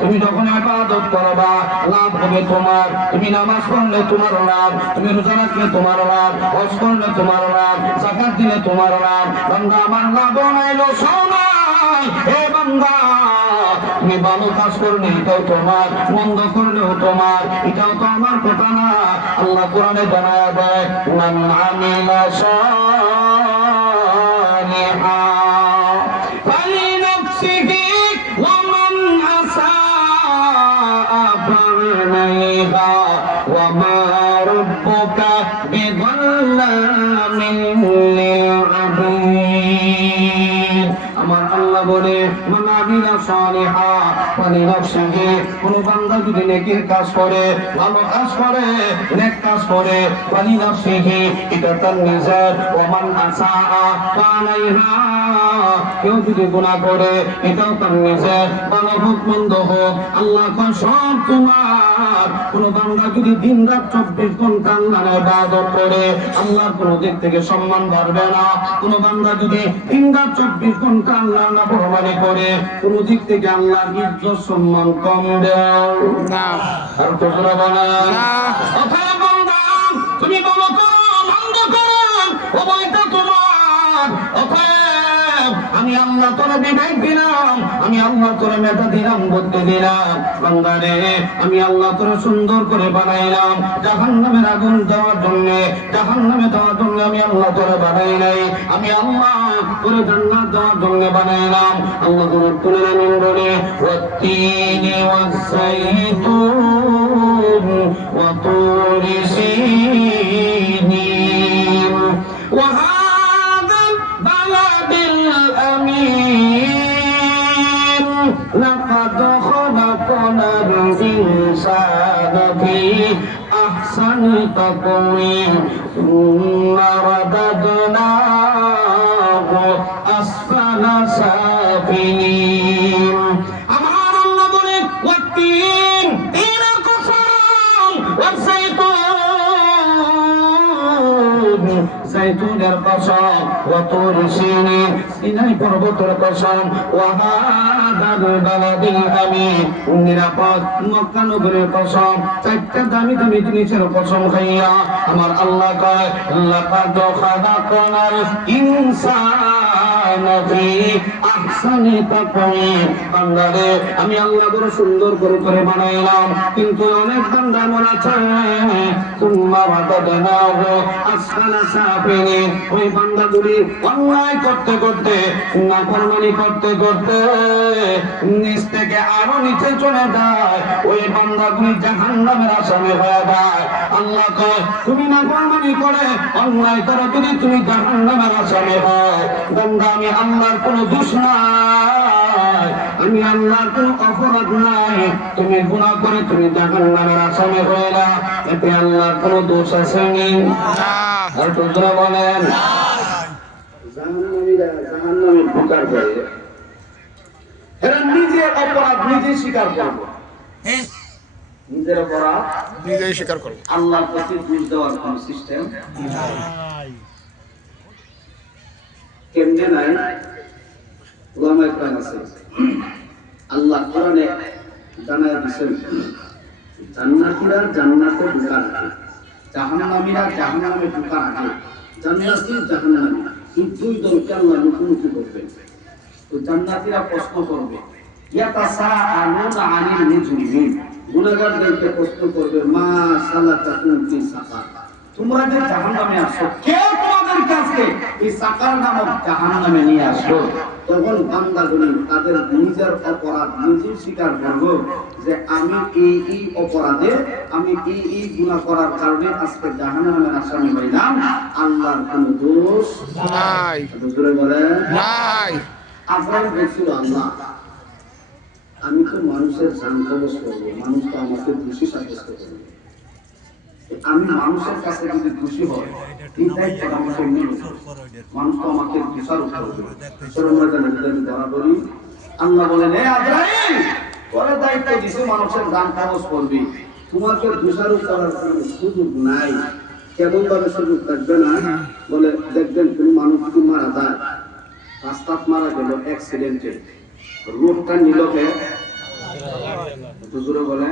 তুমি যখন ইবাদত করবা, লাভ হবে তোমার। তুমি নামাজ পড়লে তোমার লাভ, তুমি রোজা রাখলে তোমার লাভ, হজ করলে তোমার লাভ, যাকাত দিলে তোমার লাভ। বান্দা আমার লাভ বানাইলো সোনাই, হে বান্দা তুমি ভালো কাজ করলে এটাও তোমার, মন্দ করলেও তোমার, এটাও তো আমার কথা না। আল্লাহ কোরআনে জানায়া দেয়, মান আমিলা সালিহান ফালিনাফসিহি ওয়া মান আসাআ ফালাইহা ওয়া মা রাব্বুকা বিযাল্লামিন লিল আবিদ। আমার আল্লাহ বলে মান আমিলা সালিহা ফালিনাফসিহি, কোন বান্দা যদি নেকির কাজ করে, ভালো কাজ করে, নেক কাজ করে, ফালিনাফসিহি, এটা তার নিজের, ওয়া মান আসাআ ফালাইহা, কেউ যদি গুনাহ করে এটাও তার নিজের, ভালো হোক মন্দ হোক আল্লাহ কয় সব তোমার। কোন বান্দা যদি দিন রাত 24 ঘন্টা আল্লাহর ইবাদত করে আল্লাহর কোন দিক থেকে সম্মান বাড়বে না। কোন বান্দা যদি দিন রাত 24 ঘন্টা আল্লাহর নাফরমানি করে কোন দিক থেকে আল্লাহর ইজ্জত সম্মান কমবে না। আর তো জোরে বলেন না। অথবা বান্দা তুমি বলো করো মন্দ করো ওইটা তোমার। অথবা আমি আল্লাহ তোরে বিবেক দিলাম, আমি আল্লাহ তোরে মেধা দিলাম, বুদ্ধি দিলাম। বান্দারে আমি আল্লাহ তোরে সুন্দর করে বানাইলাম জাহান্নামের আগুন দেওয়ার জন্য, জাহান্নামে দেওয়ার জন্য আমি আল্লাহ তোরে বানাই নাই, আমি আল্লাহ তোরে জান্নাত দেওয়ার জন্য বানাইলাম। আল্লাহ তোরে তুলে নামিন বলে ওয়াত্তিনি ওয়াসসাইতুন ওয়া তুরি সিনিন ওয়া لقد خلقنا الإنسان في أحسن تقويم ثم رددناه أسفل سافلين। আমার আল্লাহ বলে ওয়াত্তিন, তিনের কসম, ওয়াসাইতুন, সাইতুনের কসম, ওয়া তুর সিনিন, সিনাই পর্বতের কসম, ওয়া হাদাল বালাদিল আমিন, নিরাপদ মক্কা নগরের কসম। চারটা দামি দামি জিনিসের কসম খাইয়া আমার আল্লাহ কয় লাকাদ খালাকনাল ইনসানা ফি আহসানি তাকওয়িম। বান্দারে আমি আল্লাহ বড় সুন্দর করে বানাইলাম, কিন্তু অনেক বান্দা এমন আছে সুম্মা রাদাদনাহু আসফালা সাফিলিন, ওই বান্দাগুলি অন্যায় করতে করতে, নাফরমানি করতে করতে নিচ থেকে আরো নিচে চলে যায়, ওই বান্দাগুলি জাহান্নামের আসামি হয়ে যায়। আল্লাহ কয় তুমি নাফরমানি করে অন্যায় করো যদি তুমি জাহান্নামের আসামি হয়, বান্দা আমি আল্লাহর কোনো দোষ নাই, আমি আল্লাহর কোনো অপরাধ নাই, তুমি গুনাহ করে তুমি জাহান্নামের আসামি হয়ে না, এতে আল্লাহর কোনো দোষ আছে নি? আর তোমরা বলেন জাহান্নামীরা জাহান্নামে ঢোকার পরে এরা নিজের অপরাধ নিজে স্বীকার করবে, নিজের অপরাধ নিজেই স্বীকার করবো। আল্লাহর প্রতি দোষ দেওয়ার কোন সিস্টেম কেমনে নাই? ওলামায়ে কেরাম আছে, আল্লাহ কোরআনে জানায় দিয়েছেন জান্নাতীরা জান্নাতে ঢোকার আগে, জাহান্নামীরা জাহান্নামে ঢোকার আগে জান্নাতী জাহান্নামী এই দুই দলকে আল্লাহ মুখোমুখি করবে। তো জান্নাতীরা প্রশ্ন করবে ইয়াতাসাআলুনা আনিল মুজরিমিন, গুনাহগারদেরকে প্রশ্ন করবে মা সালাকাকুম ফি সাকার, তোমরা যে জাহান্নামে আসো কে তোমাদের কাছে এই সাকার নামক জাহান্নামে নিয়ে আসলো? তখন বান্দাগুলি তাদের নিজের অপরাধ নিজে স্বীকার করবে যে আমি এই অপরাধে, আমি এই গুনাহ করার কারণে আজকে জাহান্নামের আসামি হইলাম, আল্লাহর কোনো দোষ নাই। জোরে বলেন নাই। আজরাইল বলছিল আল্লাহ আমি তো মানুষের জান কবজ করবো, মানুষ তো আমাকে দোষী সাব্যস্ত করবে, আমি মানুষের কাছে যদি দোষী হয় এই দায়িত্ব আমাকে নিয়ে মানুষ তো আমাকে দোষারোপ করবে, ধরা করি। আল্লাহ বলেন হে আজরাইল তোর দায়িত্ব দিছে মানুষের জান কবজ করবি, তোমাকে দোষারোপ করার কোনো সুযোগ নাই। কেমন ভাবে সুযোগ থাকবে না? বলে দেখবেন কোন মানুষ যদি মারা যায়, রাস্তাত মারা গেল অ্যাক্সিডেন্টে, রোডটা নিল কে? হুজুরে বলে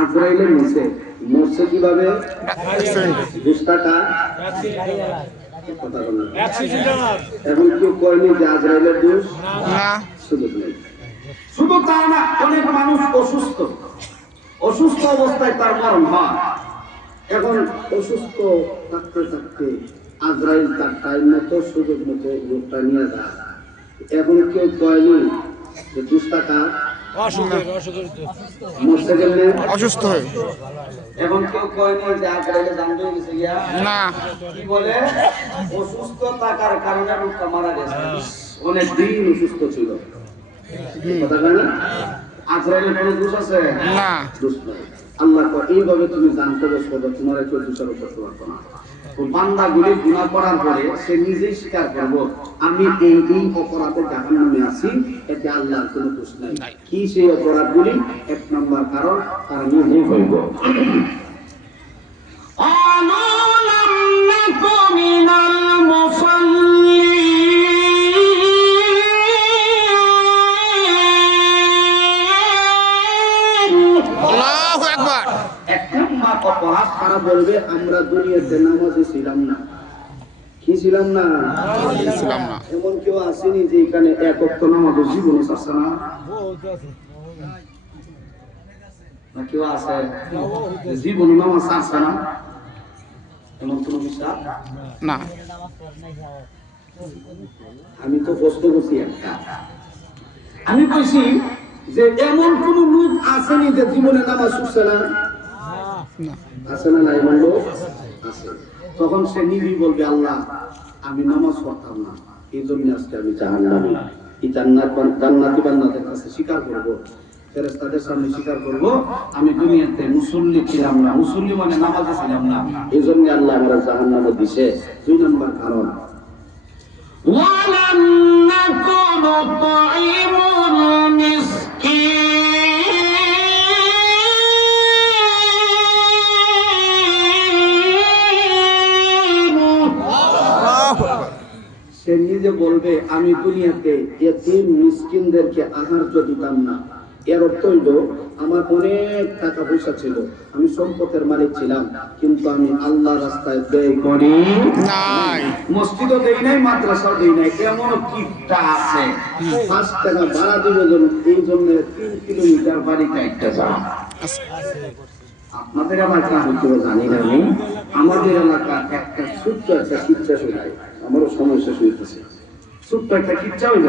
আজরাইলের নিচে মরছে কিভাবে? দুষ্টাটা এখন কেউ কয়নি যে আজরাইলের দোষ, সুযোগ নেই। শুধু তা না, অনেক মানুষ অসুস্থ, অসুস্থ অবস্থায় তার মরণ হয়। এখন অসুস্থ থাকতে থাকতে আজরাইল তার টাইম মতো সুযোগ মতো রোগটা নিয়ে যায়। এখন কেউ কয়নি যে দুষ্টাটা মরতে গেলে অসুস্থ হয়ে এখন কেউ কয়নি যে আজরাইলে জানতে গেছে গিয়া না, কি বলে অসুস্থ থাকার কারণে রোগটা মারা গেছে, অনেক দিন অসুস্থ ছিল। কথা কয় না? আজরাইলের কোনো দোষ আছে? না। দোষ নাই। আল্লাহ কয় এইভাবে তুমি জানতে বসবে তোমার কেউ দোষারোপ করতে পারতো না। তো বান্দাগুলি গুনাহ করার পরে সে নিজেই স্বীকার করবো আমি এই এই অপরাধে জাহান্নামে আছি, এতে আল্লাহর কোনো দোষ নাই। কি সেই অপরাধগুলি? এক নম্বর কারণ তারা নিজেই হইব আল্লাহু আকবার। এক নম্বর অপরাধ তারা বলবে আমরা দুনিয়াতে নামাজে ছিলাম না। কি ছিলাম না? ছিলাম না। এমন কেউ আসেনি যে এখানে এক ওয়াক্ত নামাজের জীবনে চাচ্ছে না? না কেউ আছে জীবনে নামাজ চাচ্ছে না? এমন কোন বিশ্বাস না। আমি তো প্রশ্ন করছি একটা, আমি কইছি যে এমন কোন লোক আসেনি যে জীবনে নামাজ ছুটছে না? না। আছে না? না এমন লোক আছে। তখন সে নিজেই বলবে আল্লাহ আমি নামাজ পড়তাম না, এই জন্য আজকে আমি জাহান্নামী। এই জান্নাতি বান্দাদের কাছে স্বীকার করবো, ফেরেশতাদের সামনে স্বীকার করবো আমি দুনিয়াতে মুসল্লি ছিলাম না, মুসল্লি মানে নামাজে ছিলাম না, এই জন্য আল্লাহ আমার জাহান্নামে দিছে। দুই নম্বর কারণ ওয়ালাম নাকুনু তুইমুল সে নিজে বলবে আমি দুনিয়াতে এতিম মিসকিনদেরকে আহার্য দিতাম না। এর অর্থ হইল আমার অনেক টাকা পয়সা ছিল, আমি সম্পদের মালিক ছিলাম, কিন্তু আমি আল্লাহ রাস্তায় ব্যয় করি নাই। মসজিদও দেই নাই, মাদ্রাসাও দেই নাই। এমন কিটা আছে 5 টাকা ভাড়া দিবে জন্য এই জন্য 3 কিলোমিটার বাড়ি কাটতে যাও। আপনাদের এলাকা হয়তো জানি না, আমি আমাদের এলাকা একটা ছোট্ট একটা কিচ্ছা শোনাই, আমারও সমস্যা শুনতেছে। ছোট্ট একটা কিচ্ছা হইল